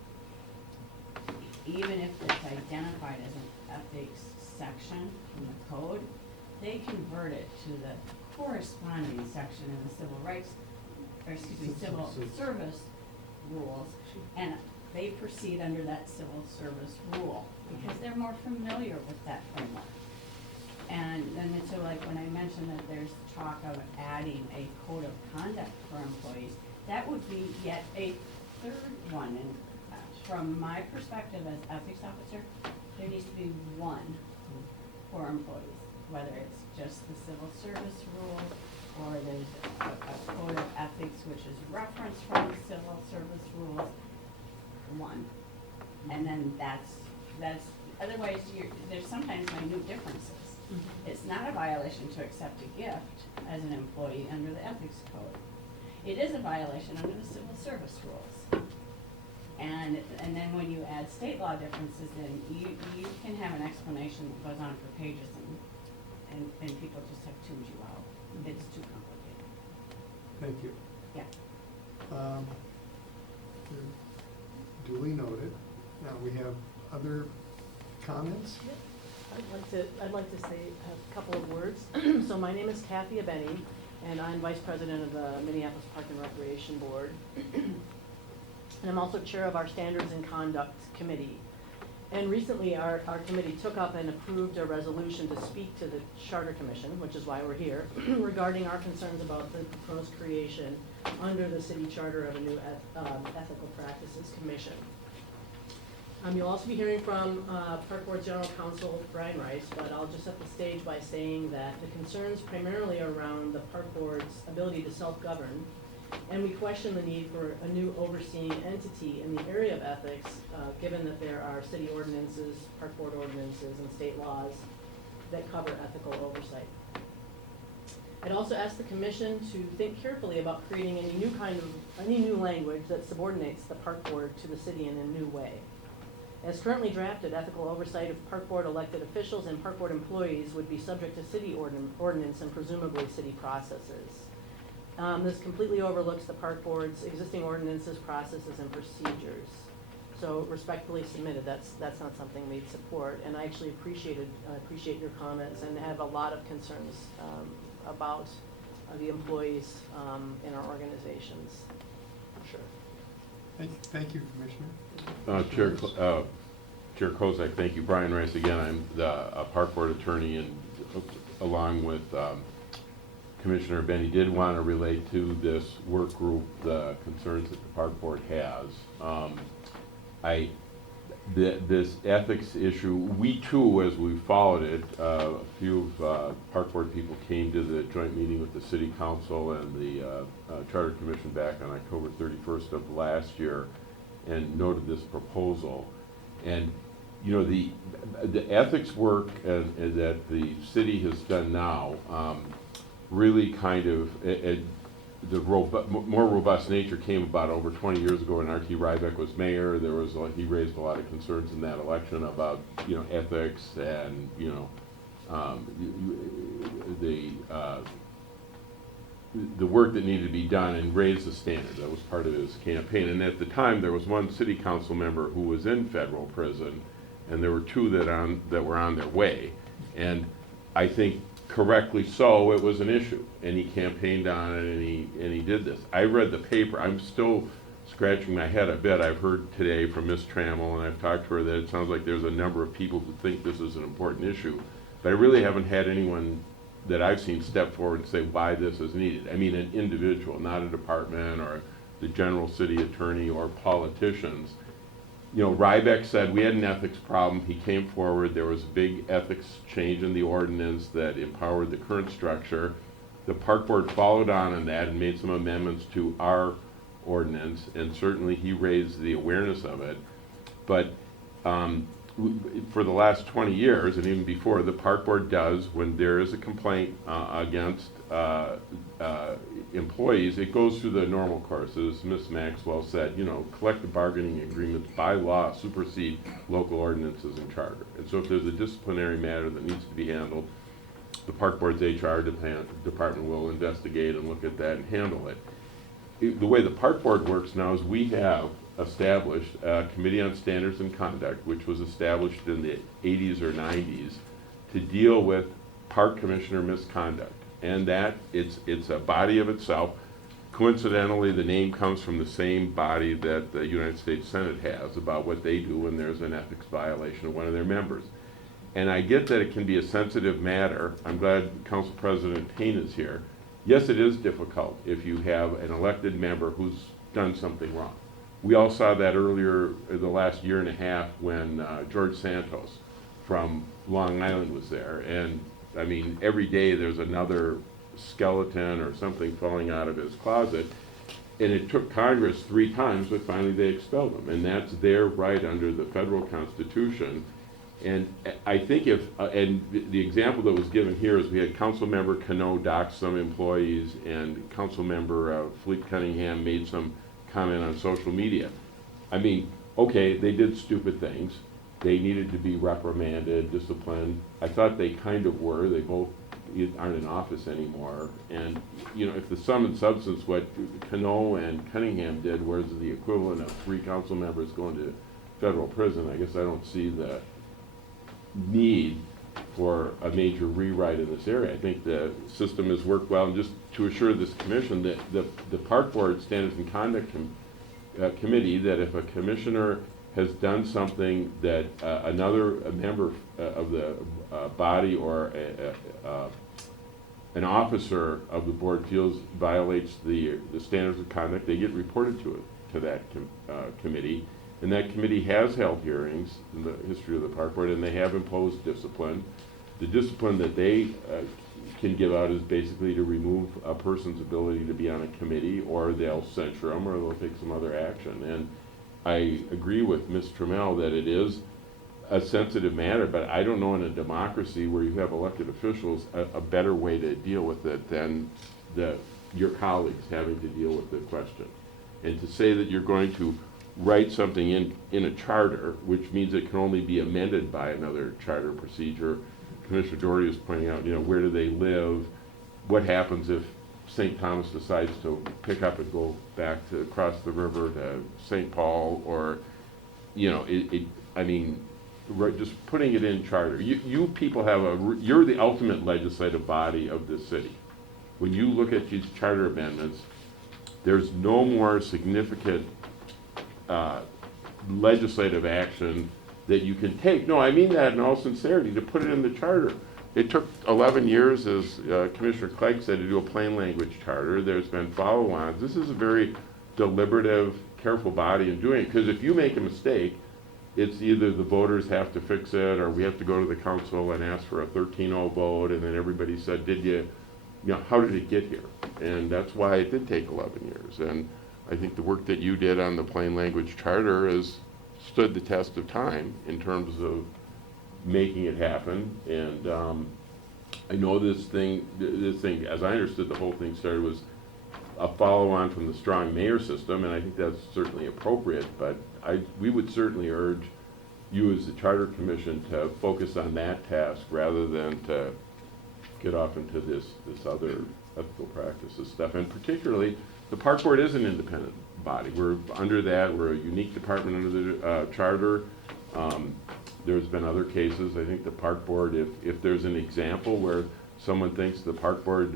even if it's identified as an ethics section in the code, they convert it to the corresponding section in the civil rights, or excuse me, civil service rules, and they proceed under that civil service rule, because they're more familiar with that framework. And then, so like when I mentioned that there's talk of adding a code of conduct for employees, that would be yet a third one. And from my perspective as ethics officer, there needs to be one for employees, whether it's just the civil service rules, or there's a code of ethics which is referenced from the civil service rules, one. And then that's, otherwise there's sometimes minute differences. It's not a violation to accept a gift as an employee under the ethics code. It is a violation under the civil service rules. And then when you add state law differences, then you can have an explanation that goes on for pages and people just have tuned you out. It's too complicated. Thank you. Yeah. Duly noted. Now, we have other comments? I'd like to say a couple of words. So my name is Kathy Abeni, and I'm Vice President of the Minneapolis Park and Recreation Board. And I'm also Chair of our Standards and Conduct Committee. And recently, our committee took up and approved a resolution to speak to the Charter Commission, which is why we're here, regarding our concerns about the proposed creation under the city charter of a new Ethical Practices Commission. You'll also be hearing from Park Board General Counsel Brian Rice, but I'll just set the stage by saying that the concerns primarily around the Park Board's ability to self-govern, and we question the need for a new overseeing entity in the area of ethics, given that there are city ordinances, Park Board ordinances, and state laws that cover ethical oversight. I'd also ask the Commission to think carefully about creating any new language that subordinates the Park Board to the city in a new way. As currently drafted, ethical oversight of Park Board elected officials and Park Board employees would be subject to city ordinance and presumably city processes. This completely overlooks the Park Board's existing ordinances, processes, and procedures. So respectfully submitted, that's not something we'd support. And I actually appreciate your comments and have a lot of concerns about the employees in our organizations, for sure. Thank you, Commissioner. Chair Kozak, thank you. Brian Rice again. I'm the Park Board attorney, and along with Commissioner Benny did want to relate to this work group the concerns that the Park Board has. This ethics issue, we too, as we followed it, a few Park Board people came to the joint meeting with the City Council and the Charter Commission back on October 31st of last year and noted this proposal. And you know, the ethics work that the city has done now really kind of, the more robust nature came about over 20 years ago when R.T. Rybeck was mayor. There was he raised a lot of concerns in that election about, you know, ethics and, you know, the work that needed to be done and raise the standard. That was part of his campaign. And at the time, there was one city council member who was in federal prison, and there were two that were on their way. And I think correctly so, it was an issue, and he campaigned on it, and he did this. I read the paper. I'm still scratching my head a bit. I've heard today from Ms. Trammell, and I've talked to her, that it sounds like there's a number of people who think this is an important issue, but I really haven't had anyone that I've seen step forward and say why this is needed. I mean, an individual, not a department or the general city attorney or politicians. You know, Rybeck said we had an ethics problem. He came forward. There was a big ethics change in the ordinance that empowered the current structure. The Park Board followed on that and made some amendments to our ordinance, and certainly he raised the awareness of it. But for the last 20 years, and even before, the Park Board does, when there is a complaint against employees, it goes through the normal course. As Ms. Maxwell said, you know, collective bargaining agreements by law supersede local ordinances and charter. And so if there's a disciplinary matter that needs to be handled, the Park Board's HR department will investigate and look at that and handle it. The way the Park Board works now is we have established a Committee on Standards and Conduct, which was established in the 80s or 90s to deal with park commissioner misconduct. And that, it's a body of itself. Coincidentally, the name comes from the same body that the United States Senate has about what they do when there's an ethics violation of one of their members. And I get that it can be a sensitive matter. I'm glad Council President Payne is here. Yes, it is difficult if you have an elected member who's done something wrong. We all saw that earlier the last year and a half when George Santos from Long Island was there. And I mean, every day there's another skeleton or something falling out of his closet. And it took Congress 3 times, but finally they expelled him. And that's their right under the federal Constitution. And I think and the example that was given here is we had Council Member Cano dock some employees, and Council Member Fleet Cunningham made some comment on social media. I mean, okay, they did stupid things. They needed to be reprimanded, disciplined. I thought they kind of were. They both aren't in office anymore. And, you know, if the sum and substance, what Cano and Cunningham did, was the equivalent of 3 council members going to federal prison, I guess I don't see the need for a major rewrite in this area. I think the system has worked well, and just to assure this commission that the Park Board Standards and Conduct Committee, that if a commissioner has done something that a member of the body or an officer of the board feels violates the standards of conduct, they get reported to that committee. And that committee has held hearings in the history of the Park Board, and they have imposed discipline. The discipline that they can give out is basically to remove a person's ability to be on a committee, or they'll censure them, or they'll take some other action. And I agree with Ms. Trammell that it is a sensitive matter, but I don't know in a democracy where you have elected officials a better way to deal with it than your colleagues having to deal with the question. And to say that you're going to write something in a charter, which means it can only be amended by another charter procedure. Commissioner Doherty is pointing out, you know, where do they live? What happens if St. Thomas decides to pick up and go back to across the river to St. Paul, or, you know, I mean, just putting it in charter. You people have you're the ultimate legislative body of this city. When you look at these charter amendments, there's no more significant legislative action that you can take. No, I mean that in all sincerity, to put it in the charter. It took 11 years, as Commissioner Clegg said, to do a plain language charter. There's been follow-ons. This is a very deliberative, careful body in doing it, because if you make a mistake, it's either the voters have to fix it, or we have to go to the council and ask for a 13-0 vote, and then everybody said, how did it get here? And that's why it did take 11 years. And I think the work that you did on the plain language charter has stood the test of time in terms of making it happen. And I know this thing, as I understood, the whole thing started was a follow-on from the strong mayor system, and I think that's certainly appropriate, but we would certainly urge you as the Charter Commission to focus on that task rather than to get off into this other ethical practices stuff. And particularly, the Park Board is an independent body. We're under that. We're a unique department under the charter. There's been other cases. I think the Park Board, if there's an example where someone thinks the Park Board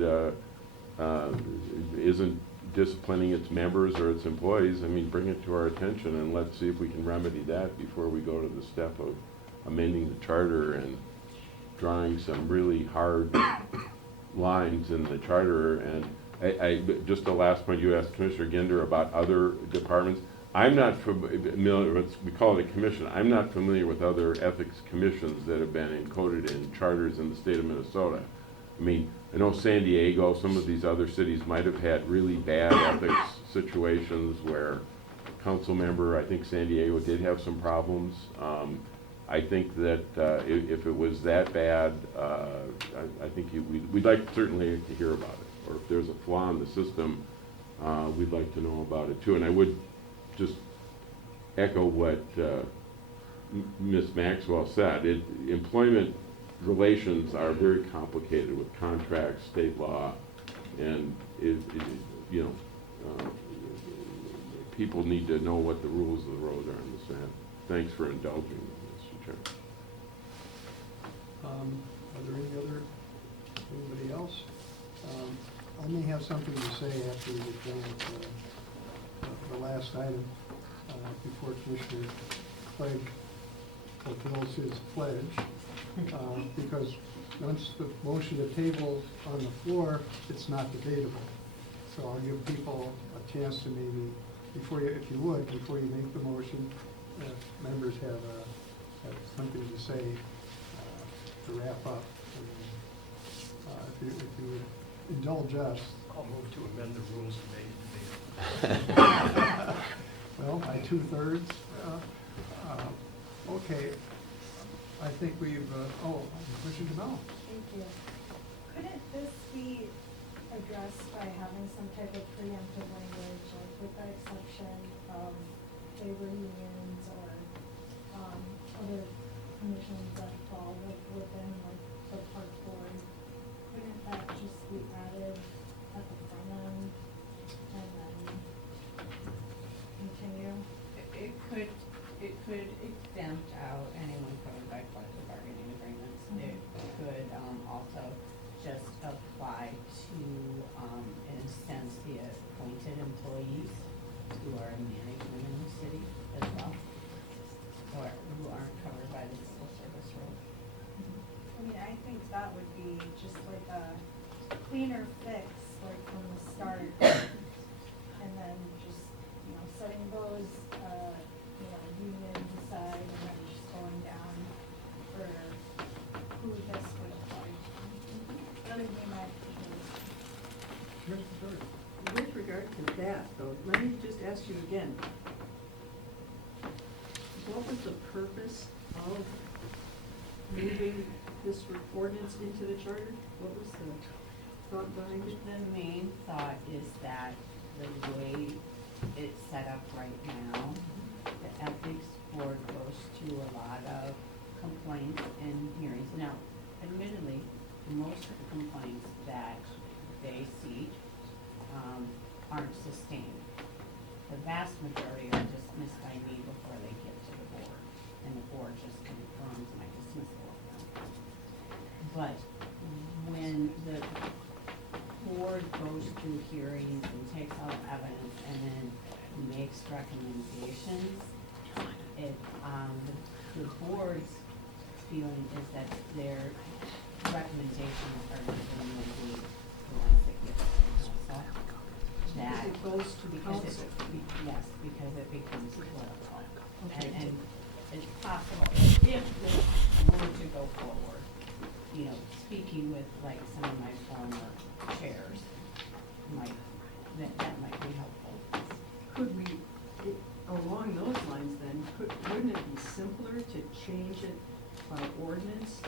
isn't disciplining its members or its employees, I mean, bring it to our attention, and let's see if we can remedy that before we go to the step of amending the charter and drawing some really hard lines in the charter. And just the last point, you asked Commissioner Ginder about other departments. I'm not familiar with, we call it a commission, I'm not familiar with other ethics commissions that have been encoded in charters in the state of Minnesota. I mean, I know San Diego, some of these other cities might have had really bad ethics situations where council member, I think San Diego did have some problems. I think that if it was that bad, I think we'd like certainly to hear about it. Or if there's a flaw in the system, we'd like to know about it too. And I would just echo what Ms. Maxwell said. Employment relations are very complicated with contracts, state law, and people need to know what the rules of the road are in this matter. Thanks for indulging me, Mr. Chairman. Are there anybody else? I may have something to say after we get done with the last item before Commissioner Clegg fulfills his pledge. Because once the motion to table on the floor, it's not debatable. So I'll give people a chance to maybe, before you make the motion, members have something to say to wrap up. And, if you would indulge us. I'll move to amend the rules and make it debatable. Well, by 2/3. Okay. I think we've, Commissioner Jamel. Thank you. Couldn't this be addressed by having some type of preemptive language, like with the exception of labor unions or other commissions that fall within like the park board? Couldn't would be just like a cleaner fix, like from the start. And then just, you know, setting those, unions aside and then just going down for who this would apply to. That would be my proposal. With regard to that, though, let me just ask you again. What was the purpose of moving this ordinance into the charter? What was the thought behind it? The main thought is that the way it's set up right now, the ethics board goes to a lot of complaints and hearings. Now, admittedly, most of the complaints that they see aren't sustained. The vast majority are dismissed by me before they get to the board, and the board just confirms my dismissal of them. But when the board goes through hearings and takes all the evidence and then makes recommendations, the board's feeling is that their recommendations are going to be the ones that get to the council. That It goes to the because council. yes, because it becomes political. Okay. And it's possible, if this were to go forward, you know, speaking with like some of my former chairs, that might be helpful. Could we, along those lines then, wouldn't it be simpler to change it by ordinance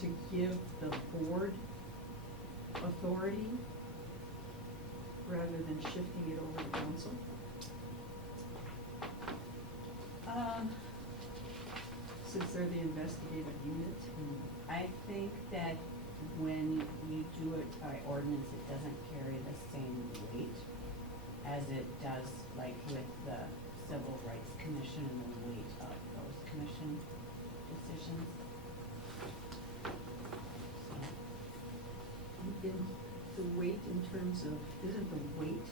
to give the board authority rather than shifting it over to council? Since they're the investigative unit? I think that when you do it by ordinance, it doesn't carry the same weight as it does like with the Civil Rights Commission and the weight of those commission decisions. In the weight in terms of, isn't the weight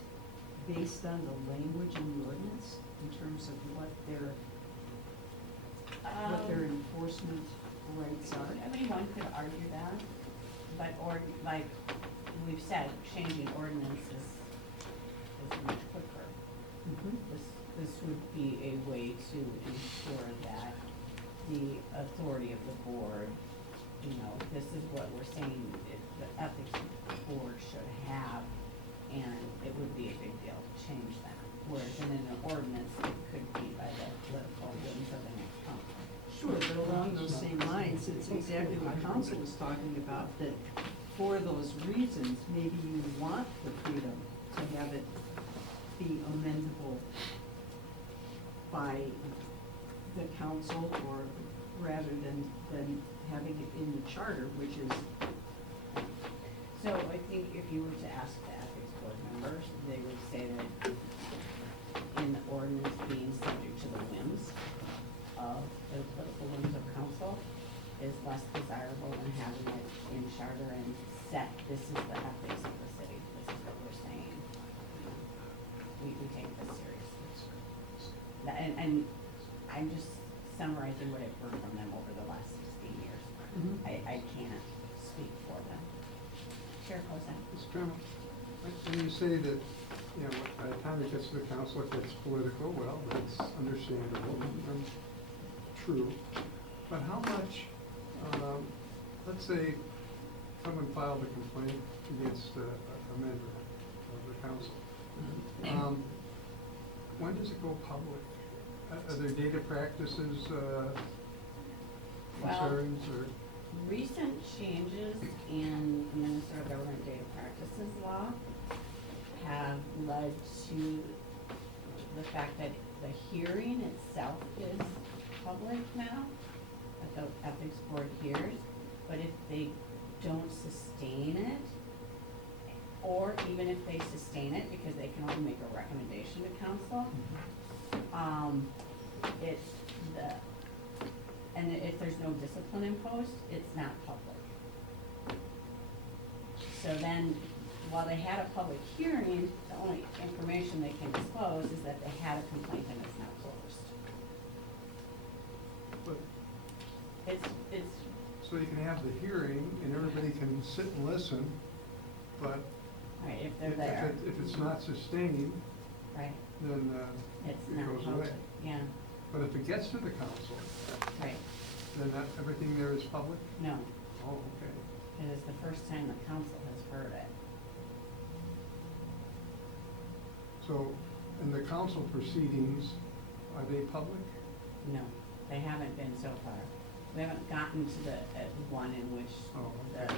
based on the language in the ordinance in terms of what their enforcement rights are? I mean, one could argue that, but like we've said, changing ordinances is much quicker. Mhm. This would be a way to ensure that the authority of the board, you know, this is what we're saying the ethics board should have, and it would be a big deal to change that. Whereas in an ordinance, it could be by the political whims of the next council. Sure, but along those same lines, it's exactly what council was talking about, that for those reasons, maybe you want the freedom to have it be amendable by the council, or rather than having it in the charter, which is, So I think if you were to ask the ethics board members, they would say that in the ordinance being subject to the whims of the political whims of council is less desirable than having it in charter and set, this is the ethics of the city, this is what we're saying. We take this seriously. And I'm just summarizing what I've heard from them over the last 16 years. Mhm. I can't speak for them. Chair Cozen. Mr. Chairman, when you say that, you know, by the time it gets to the council, it gets political, well, that's understandable and true. But how much, let's say someone filed a complaint against a member of the council. When does it go public? Are there data practices, concerns, or? Recent changes in Minnesota Government Data Practices Law have led to the fact that the hearing itself is public now, that the ethics board hears, but if they don't sustain it, or even if they sustain it, because they can only make a recommendation to council, and if there's no discipline imposed, it's not public. So then, while they had a public hearing, the only information they can disclose is that they had a complaint and it's now closed. But It's so you can have the hearing and everybody can sit and listen, but Right, if they're there, if it's not sustained, right, then it's it not goes away. public, yeah, But if it gets to the council, right, then everything there is public? no, Oh, okay. it is the first time the council has heard it. So, and the council proceedings, are they public? No, they haven't been so far. We haven't gotten to the one in which Oh, the okay.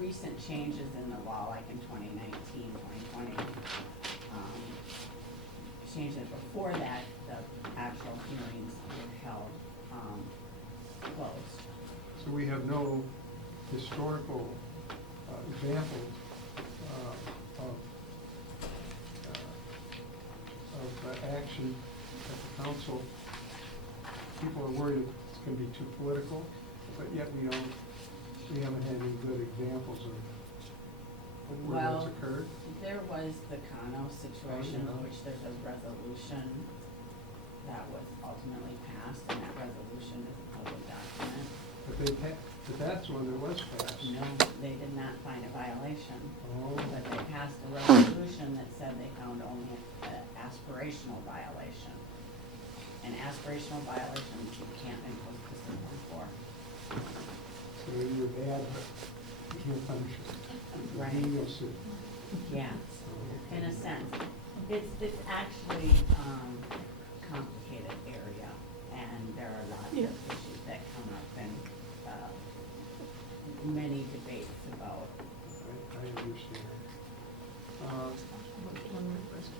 recent changes in the law, like in 2019, 2020, changed it. Before that, the actual hearings were held closed. So we have no historical examples of action at the council. People are worried it's going to be too political, but yet we haven't had any good examples of where that's occurred. There was the Kano situation, Oh, yeah. which there's a resolution that was ultimately passed, and that resolution is a public document. But that's one that was passed. No, they did not find a violation. Oh. But they passed a resolution that said they found only an aspirational violation. And aspirational violations you can't impose discipline for. So you're bad, but you can't punish it. Right. Remedial suit. Yeah, Oh, in a okay. sense. It's actually complicated area, and there are lots of issues that come up and many debates about. I understand. One more question.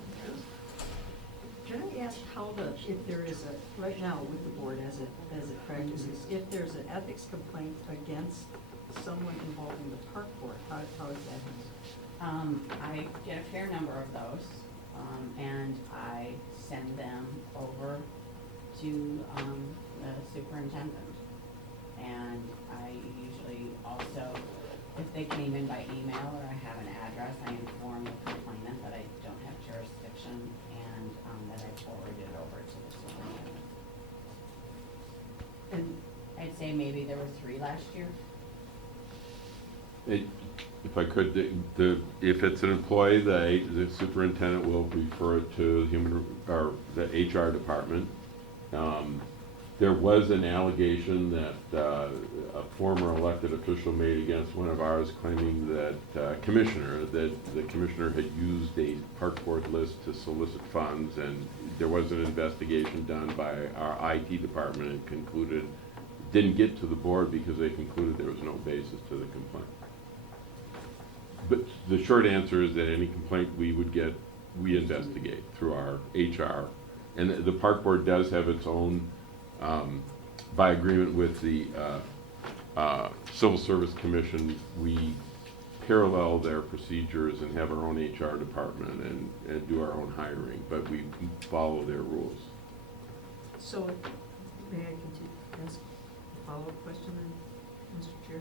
Can I ask how if there is right now with the board as it practices, if there's an ethics complaint against someone involved in the park board, how is that handled? I get a fair number of those, and I send them over to the superintendent. And I usually also, if they came in by email or I have an address, I inform the complainant that I don't have jurisdiction and that I forward it over to the superintendent. And I'd say maybe there were 3 last year. If I could, if it's an employee, the superintendent will refer it to the HR department. There was an allegation that a former elected official made against one of ours, claiming that the commissioner had used a park board list to solicit funds, and there was an investigation done by our IT department and concluded, didn't get to the board because they concluded there was no basis to the complaint. But the short answer is that any complaint we would get, we investigate through our HR. And the park board does have its own, by agreement with the Civil Service Commission, we parallel their procedures and have our own HR department and do our own hiring, but we follow their rules. so, may I continue, ask a follow-up question then, Mr. Chair?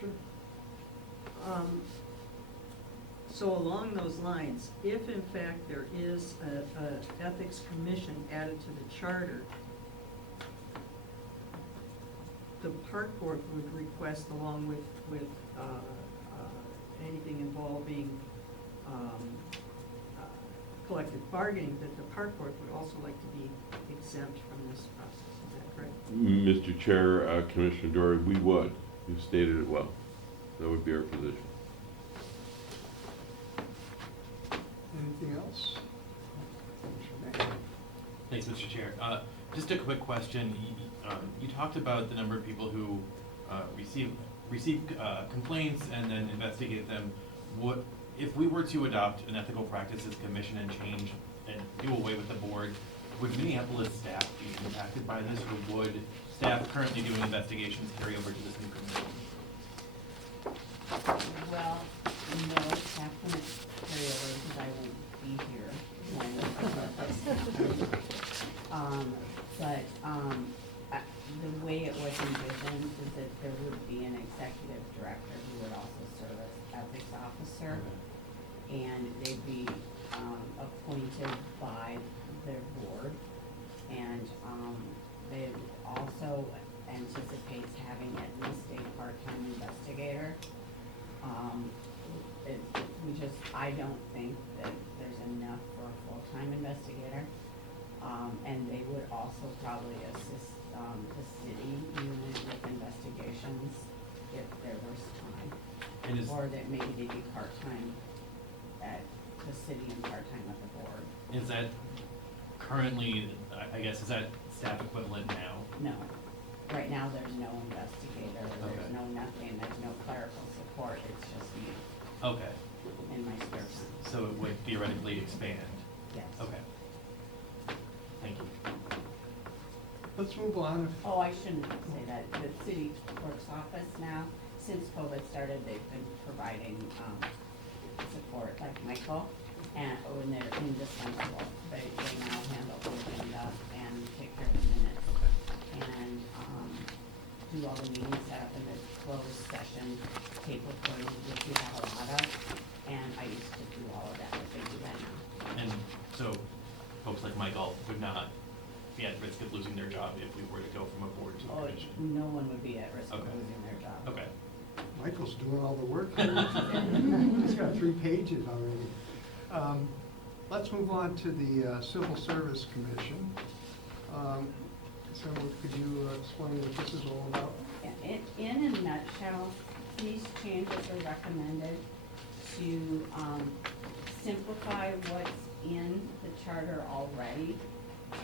Sure. So along those lines, if in fact there is a ethics commission added to the charter, the park board would request, along with anything involving collective bargaining, that the park board would also like to be exempt from this process. Is that correct? Mr. Chair, Commissioner Dory, we would. You've stated it well. That would be our position. Anything else? Commissioner Mann. Thanks, Mr. Chair. Just a quick question. You talked about the number of people who receive complaints and then investigate them. What if we were to adopt an ethical practices commission and change and do away with the board? Would Minneapolis staff be impacted by this, or would staff currently doing investigations carry over to this new commission? Well, no, staff couldn't carry over because I won't be here when this happens. The way it was envisioned is that there would be an executive director who would also serve as ethics officer. And they'd be appointed by their board. And they also anticipates having at least I don't think that there's enough for a full-time investigator. And they would also probably assist, the city unit with investigations if there was time. And is- Or that maybe they'd be part-time at the city and part-time at the board. Is that currently, I guess, is that staff equivalent now? No, right now there's no investigator, there's Okay. no nothing, there's no clerical support, it's just me Okay, in my spare time. so it would theoretically expand? Yes. Okay. Thank you. Let's move on. Oh, I shouldn't say that, the city clerk's office now, since COVID started, they've been providing, support, like Michael, and when they're indispensable, they now handle the agenda and take care of the minutes. And, do all the meetings, set up in the closed session, tape recording, which we have a lot of, and I used to do all of that, but they do that now. And so folks like Michael would not be at risk of losing their job if we were to go from a board to a Oh, commission? no one would be at risk of Okay. losing their job. Okay. Michael's doing all the work. He's got 3 pages already. Let's move on to the Civil Service Commission. So could you explain what this is all about? In a nutshell, these changes are recommended to simplify what's in the charter already,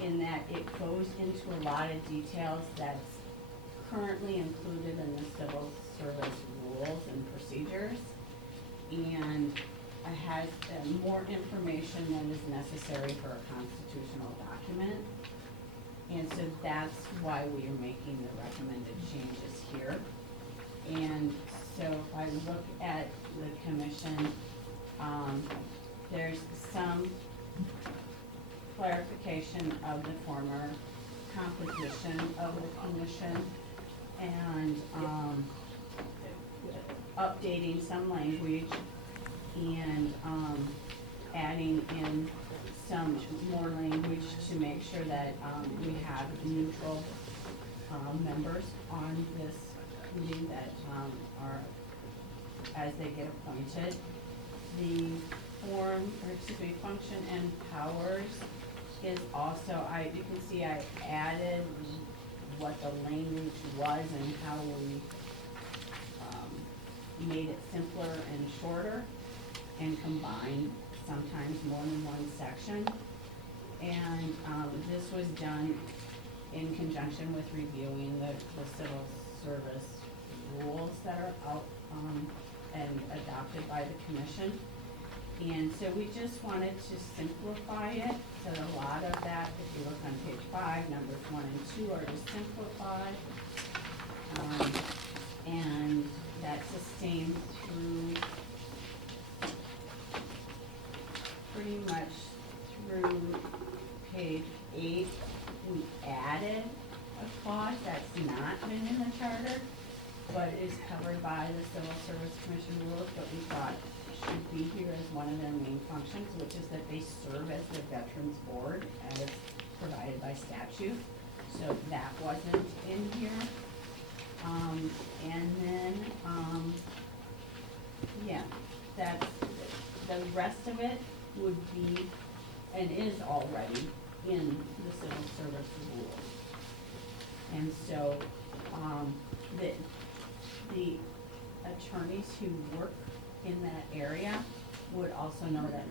in that it goes into a lot of details that's currently included in the civil service rules and procedures, and it has more information than is necessary for a constitutional document. And so that's why we are making the recommended changes here. And so if I look at the commission, there's some clarification of the former composition of the commission and updating some language and adding in some more language to make sure that we have neutral members on this committee that are, as they get appointed. The function and powers is also, you can see I added what the language was and how we made it simpler and shorter and combined sometimes more than one section. And this was done in conjunction with reviewing the civil service rules that are out and adopted by the commission. And so we just wanted to simplify it, so a lot of that, if you look on page 5, numbers 1 and 2 are just simplified. And that's the same through, pretty much through page 8. We added a clause that's not been in the charter, but is covered by the Civil Service Commission rules, but we thought should be here as one of their main functions, which is that they serve as the Veterans Board as provided by statute. So that wasn't in here. And then, yeah, that's, the rest of it would be, and is already in the civil service rules. And so, the attorneys who work in that area would also know that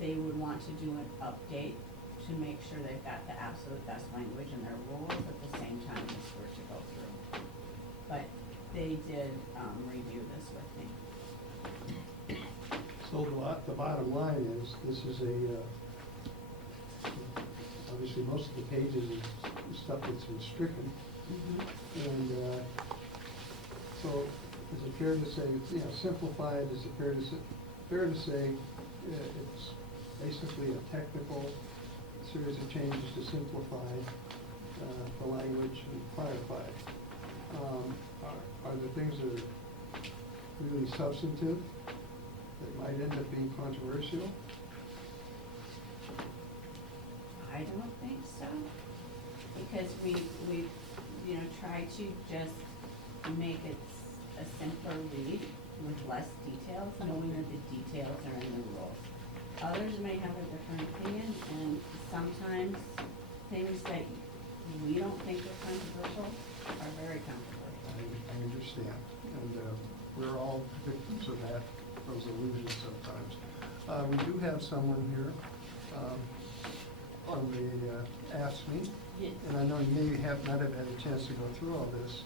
they would want to do an update to make sure they've got the absolute best language in their rules at the same time as we're to go through. But they did review this with me. So the bottom line is, this is obviously most of the pages is stuff that's been stricken. And so is it fair to say, it's, simplified, is it fair to say it's basically a technical series of changes to simplify the language and clarify it? Are there things that are really substantive that might end up being controversial? I don't think so, because we try to just make it a simpler read with less details, knowing that the details are in the rules. Others may have a different opinion, and sometimes things that we don't think are controversial are very controversial. I understand, and we're all victims of that, those illusions sometimes. We do have someone here from the AFSCME, Yes. and I know you may not have had a chance to go through all this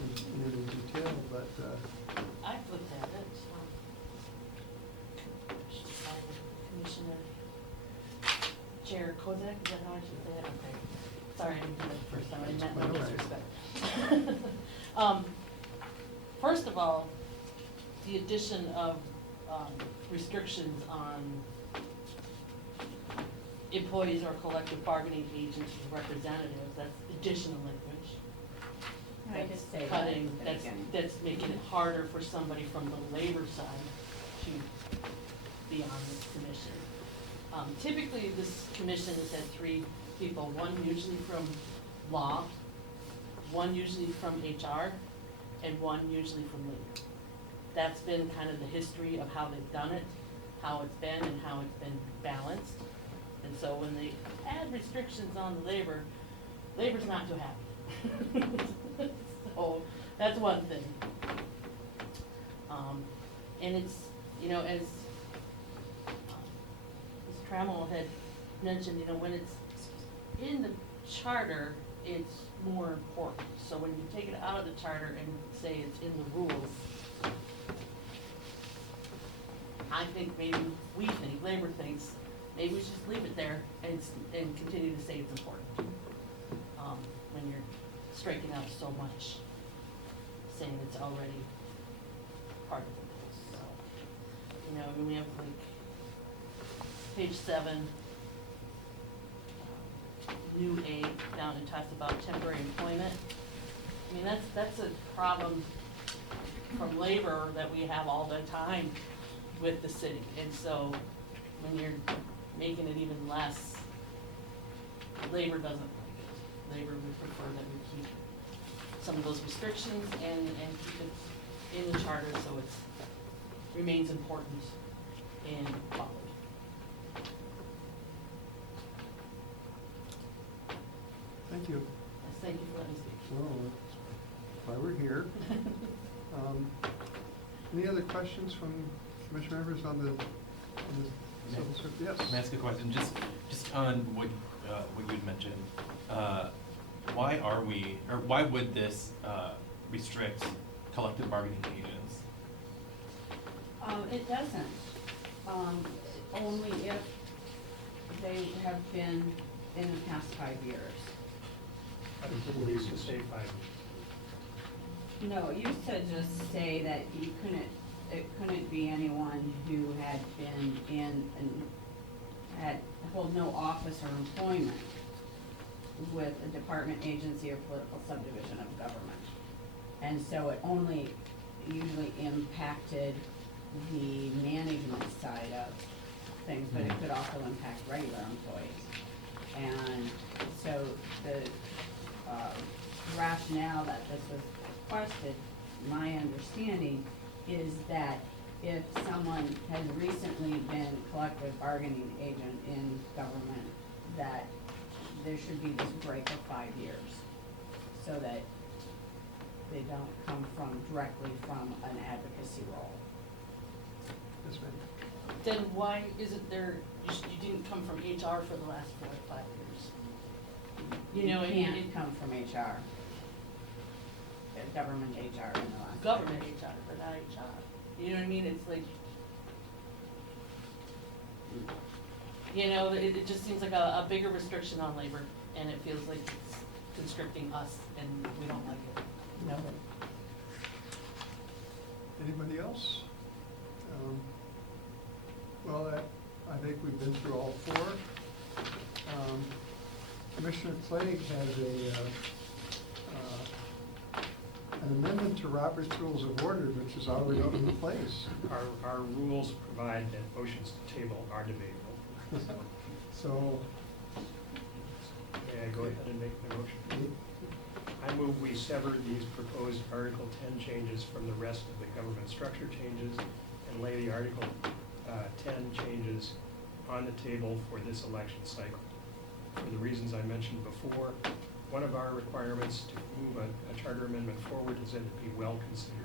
in any detail, but I've looked at it. Commissioner Chair Kozak, is that how I should say it? Okay. Sorry, I didn't do that the first time, I didn't mean That's disrespect. First of all, the addition of restrictions on employees or collective bargaining agents or representatives, that's additional language. I That's just say that cutting, at the that's, beginning. that's making it harder for somebody from the labor side to be on this commission. Typically, this commission has had 3 people, one usually from law, one usually from HR, and one usually from labor. That's been kind of the history of how they've done it, how it's been and how it's been balanced. And so when they add restrictions on the labor, labor's not too happy. So that's one thing. And it's, you know, as Trammell had mentioned, you know, when it's in the charter, it's more important. So when you take it out of the charter and say it's in the rules, I think maybe we think, labor thinks, maybe we should just leave it there and continue to say it's important. When you're striking out so much, saying it's already part of the rules, so. You know, I mean, we have like, page 7, new A, down and talks about temporary employment. I mean, that's a problem from labor that we have all the time with the city. And so when you're making it even less, labor doesn't like it. Labor would prefer that we keep some of those restrictions and keep it in the charter so it remains important and followed. thank you. Yes, thank you for letting me speak. Well, that's why we're here. Any other questions from commission members on the civil service? Yes. Can I ask a question, just on what you had mentioned? Why are we, or why would this restrict collective bargaining agents? It doesn't, only if they have been in the past 5 years. I think we used to say 5. No, it used to just say that it couldn't be anyone who had been in and hold no office or employment with a department, agency, or political subdivision of government. And so it only usually impacted the management side of things, but it could also impact regular employees. And so the rationale that this was requested, my understanding is that if someone has recently been collective bargaining agent in government, that there should be this break of 5 years, so that they don't come directly from an advocacy role. Yes, ma'am. Then why isn't there, you didn't come from HR for the last 4 or 5 years? You know, You can't come from HR, government HR in the last. 5 government years. HR, but not HR. You know what I mean? It's like, you know, it just seems like a bigger restriction on labor, and it feels like it's conscripting us, and we don't like it. No. Anybody else? Well, I think we've been through all 4. Commissioner Clegg has an amendment to Robert's Rules of Order, which is already in place. Our rules provide that motions to table are debatable. So, May I go ahead and make the motion? I move we sever these proposed Article 10 changes from the rest of the government structure changes and lay the Article 10 changes on the table for this election cycle. For the reasons I mentioned before, one of our requirements to move a charter amendment forward is that it be well considered.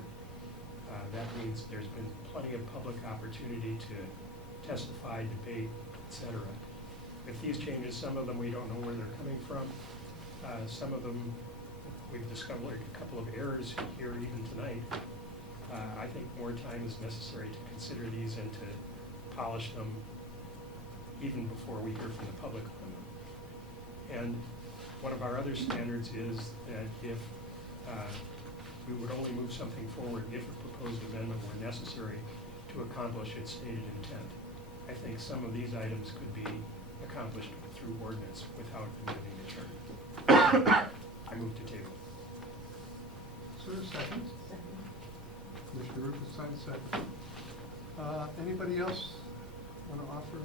That means there's been plenty of public opportunity to testify, debate, etc. With these changes, some of them we don't know where they're coming from. Some of them we've discovered a couple of errors here even tonight. I think more time is necessary to consider these and to polish them even before we hear from the public on them. And one of our other standards is that if we would only move something forward if a proposed amendment were necessary to accomplish its stated intent. I think some of these items could be accomplished through ordinance without amending the charter. I move to table. Is there a second? Second. Commissioner Rubenstein, second. Anybody else want to offer?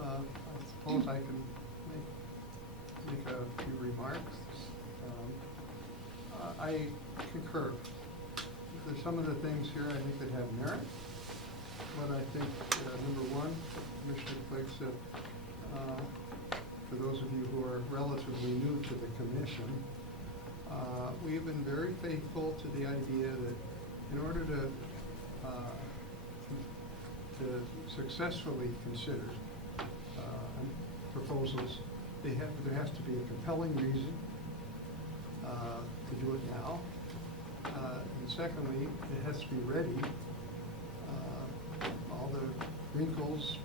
I suppose I can make a few remarks. I concur. There's some of the things here I think that have merit, but I think, number one, Commissioner Clegg said, for those of you who are relatively new to the commission, we've been very faithful to the idea that in order to successfully consider proposals, there has to be a compelling reason to do it now. And secondly, it has to be ready. All the wrinkles,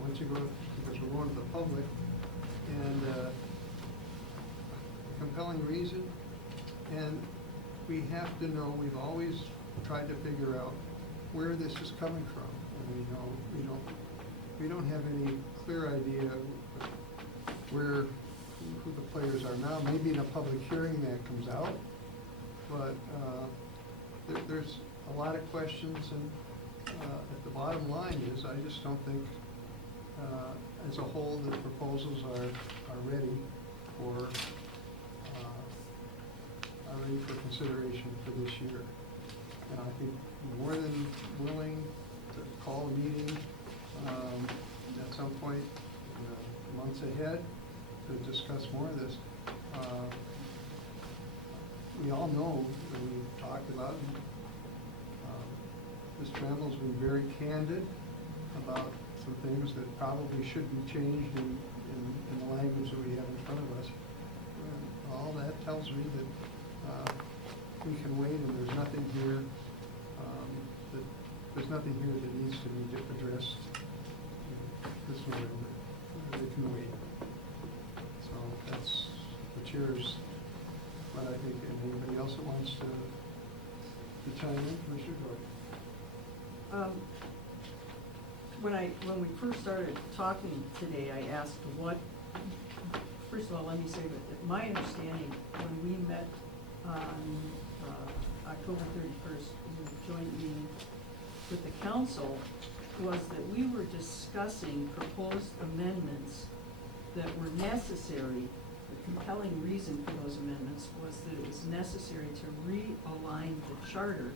once you go, because we're going to the public, and compelling reason. And we have to know, we've always tried to figure out where this is coming from. And we don't have any clear idea who the players are now. Maybe in a public hearing that comes out, but there's a lot of questions, and at the bottom line is, I just don't think, as a whole, the proposals are ready for consideration for this year. And I think more than willing to call a meeting at some point in the months ahead to discuss more of this. We all know that we've talked about, Ms. Trammell's been very candid about some things that probably should be changed in the language that we have in front of us. All that tells me that we can wait, and there's nothing here that needs to be addressed this November. They can wait. So that's the chair's. But I think anybody else that wants to chime in, Commissioner Doyle. When we first started talking today, I asked first of all, let me say that my understanding when we met on October 31st in a joint meeting with the council was that we were discussing proposed amendments that were necessary. The compelling reason for those amendments was that it was necessary to realign the charter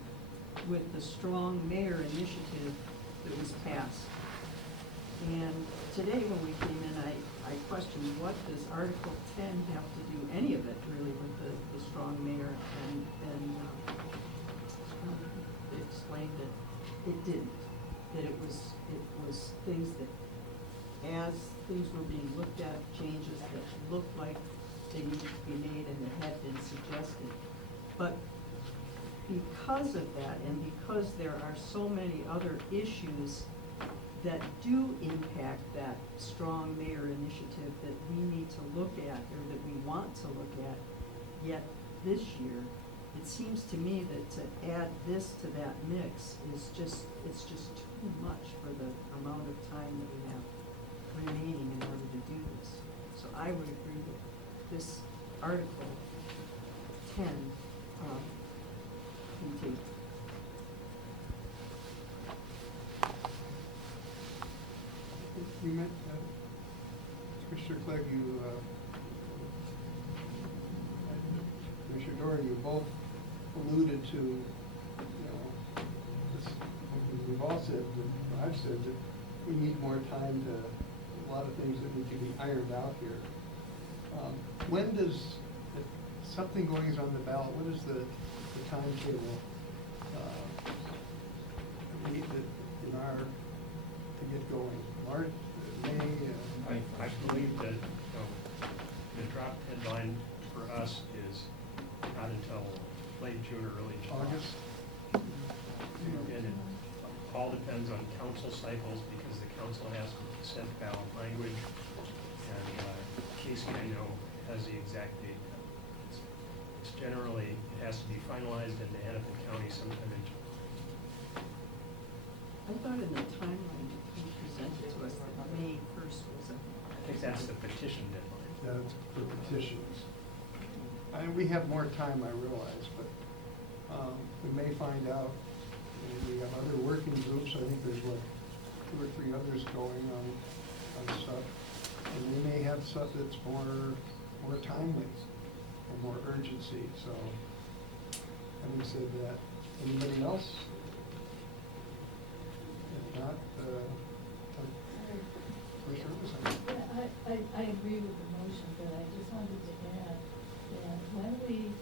with the strong mayor initiative that was passed. And today when we came in, I questioned, what does Article 10 have to do, any of it really, with the strong mayor? And they explained that it didn't, that it was things that, as things were being looked at, changes that looked like they needed to be made and that had been suggested. But because of that, and because there are so many other issues that do impact that strong mayor initiative that we need to look at, or that we want to look at, yet this year, it seems to me that to add this to that mix is it's just too much for the amount of time that we have remaining in order to do this. So I would agree that this Article 10 can take. You meant, Commissioner Clegg, you both alluded to, you know, this, we've all said, that I've said that we need more time to, a lot of things that need to be ironed out here. When does, if something going is on the ballot, what is the timetable? In our, to get going, March, May? I believe that, the drop deadline for us is not until late June or early July. August? And it all depends on council cycles, because the council has to set ballot language. And Casey, I know, has the exact date. It's generally, it has to be finalized in Hennepin County sometime in July. I thought in the timeline you presented to us that May 1st was a. I think that's the petition deadline. That's for petitions. We have more time, I realize, but we may find out, and we have other working groups, I think there's what, 2 or 3 others going on stuff. And we may have stuff that's more timely and more urgency, so having said that, anybody else? If not, Commissioner Wilson. Yeah, I agree with the motion, but I just wanted to add that when we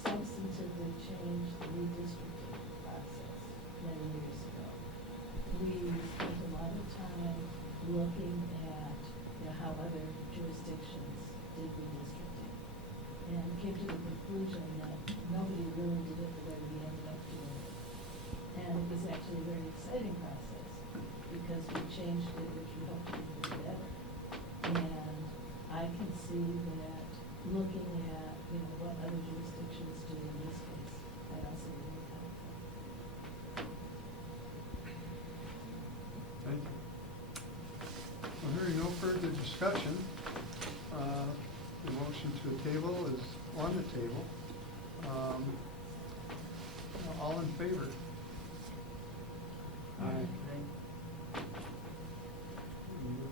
substantively changed the redistricting process many years ago, we spent a lot of time looking at, you know, how other jurisdictions did redistricting, and came to the conclusion that nobody really did it the way we ended up doing it. And it was actually a very exciting process, because we changed it, which we hope to do better. And I can see that looking at, you know, what other jurisdictions do in this case, that also be really helpful. Thank you. Well, hearing no further discussion, the motion to the table is on the table. All in favor? Aye.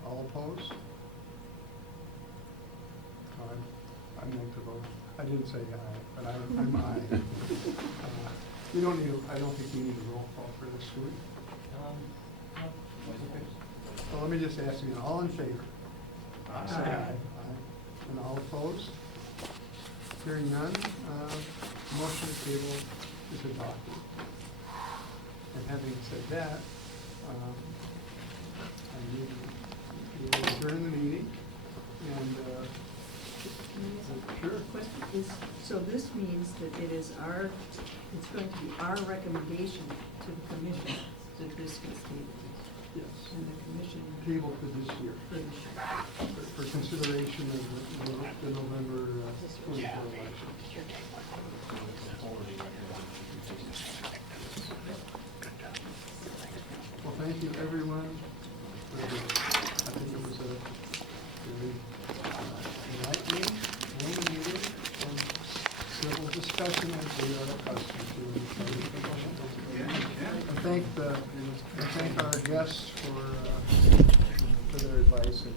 All opposed? I meant to vote. I didn't say aye, but I'm aye. We don't need, I don't think we need a roll call for this, do we? So let me just ask you, all in favor? Say aye. Aye. And all opposed? Hearing none, motion to table is adopted. And having said that, I need to adjourn the meeting, and, Can I ask a sure. question? So this means that it's going to be our recommendation to the commission that this gets tabled. Yes, And the commission. table for this year, For this year. for consideration of the November 24 election. Well, thank you, everyone. I think it was a really enlightening, illuminating, and civil discussion as we are accustomed to in the county commission. And thank our guests for their advice and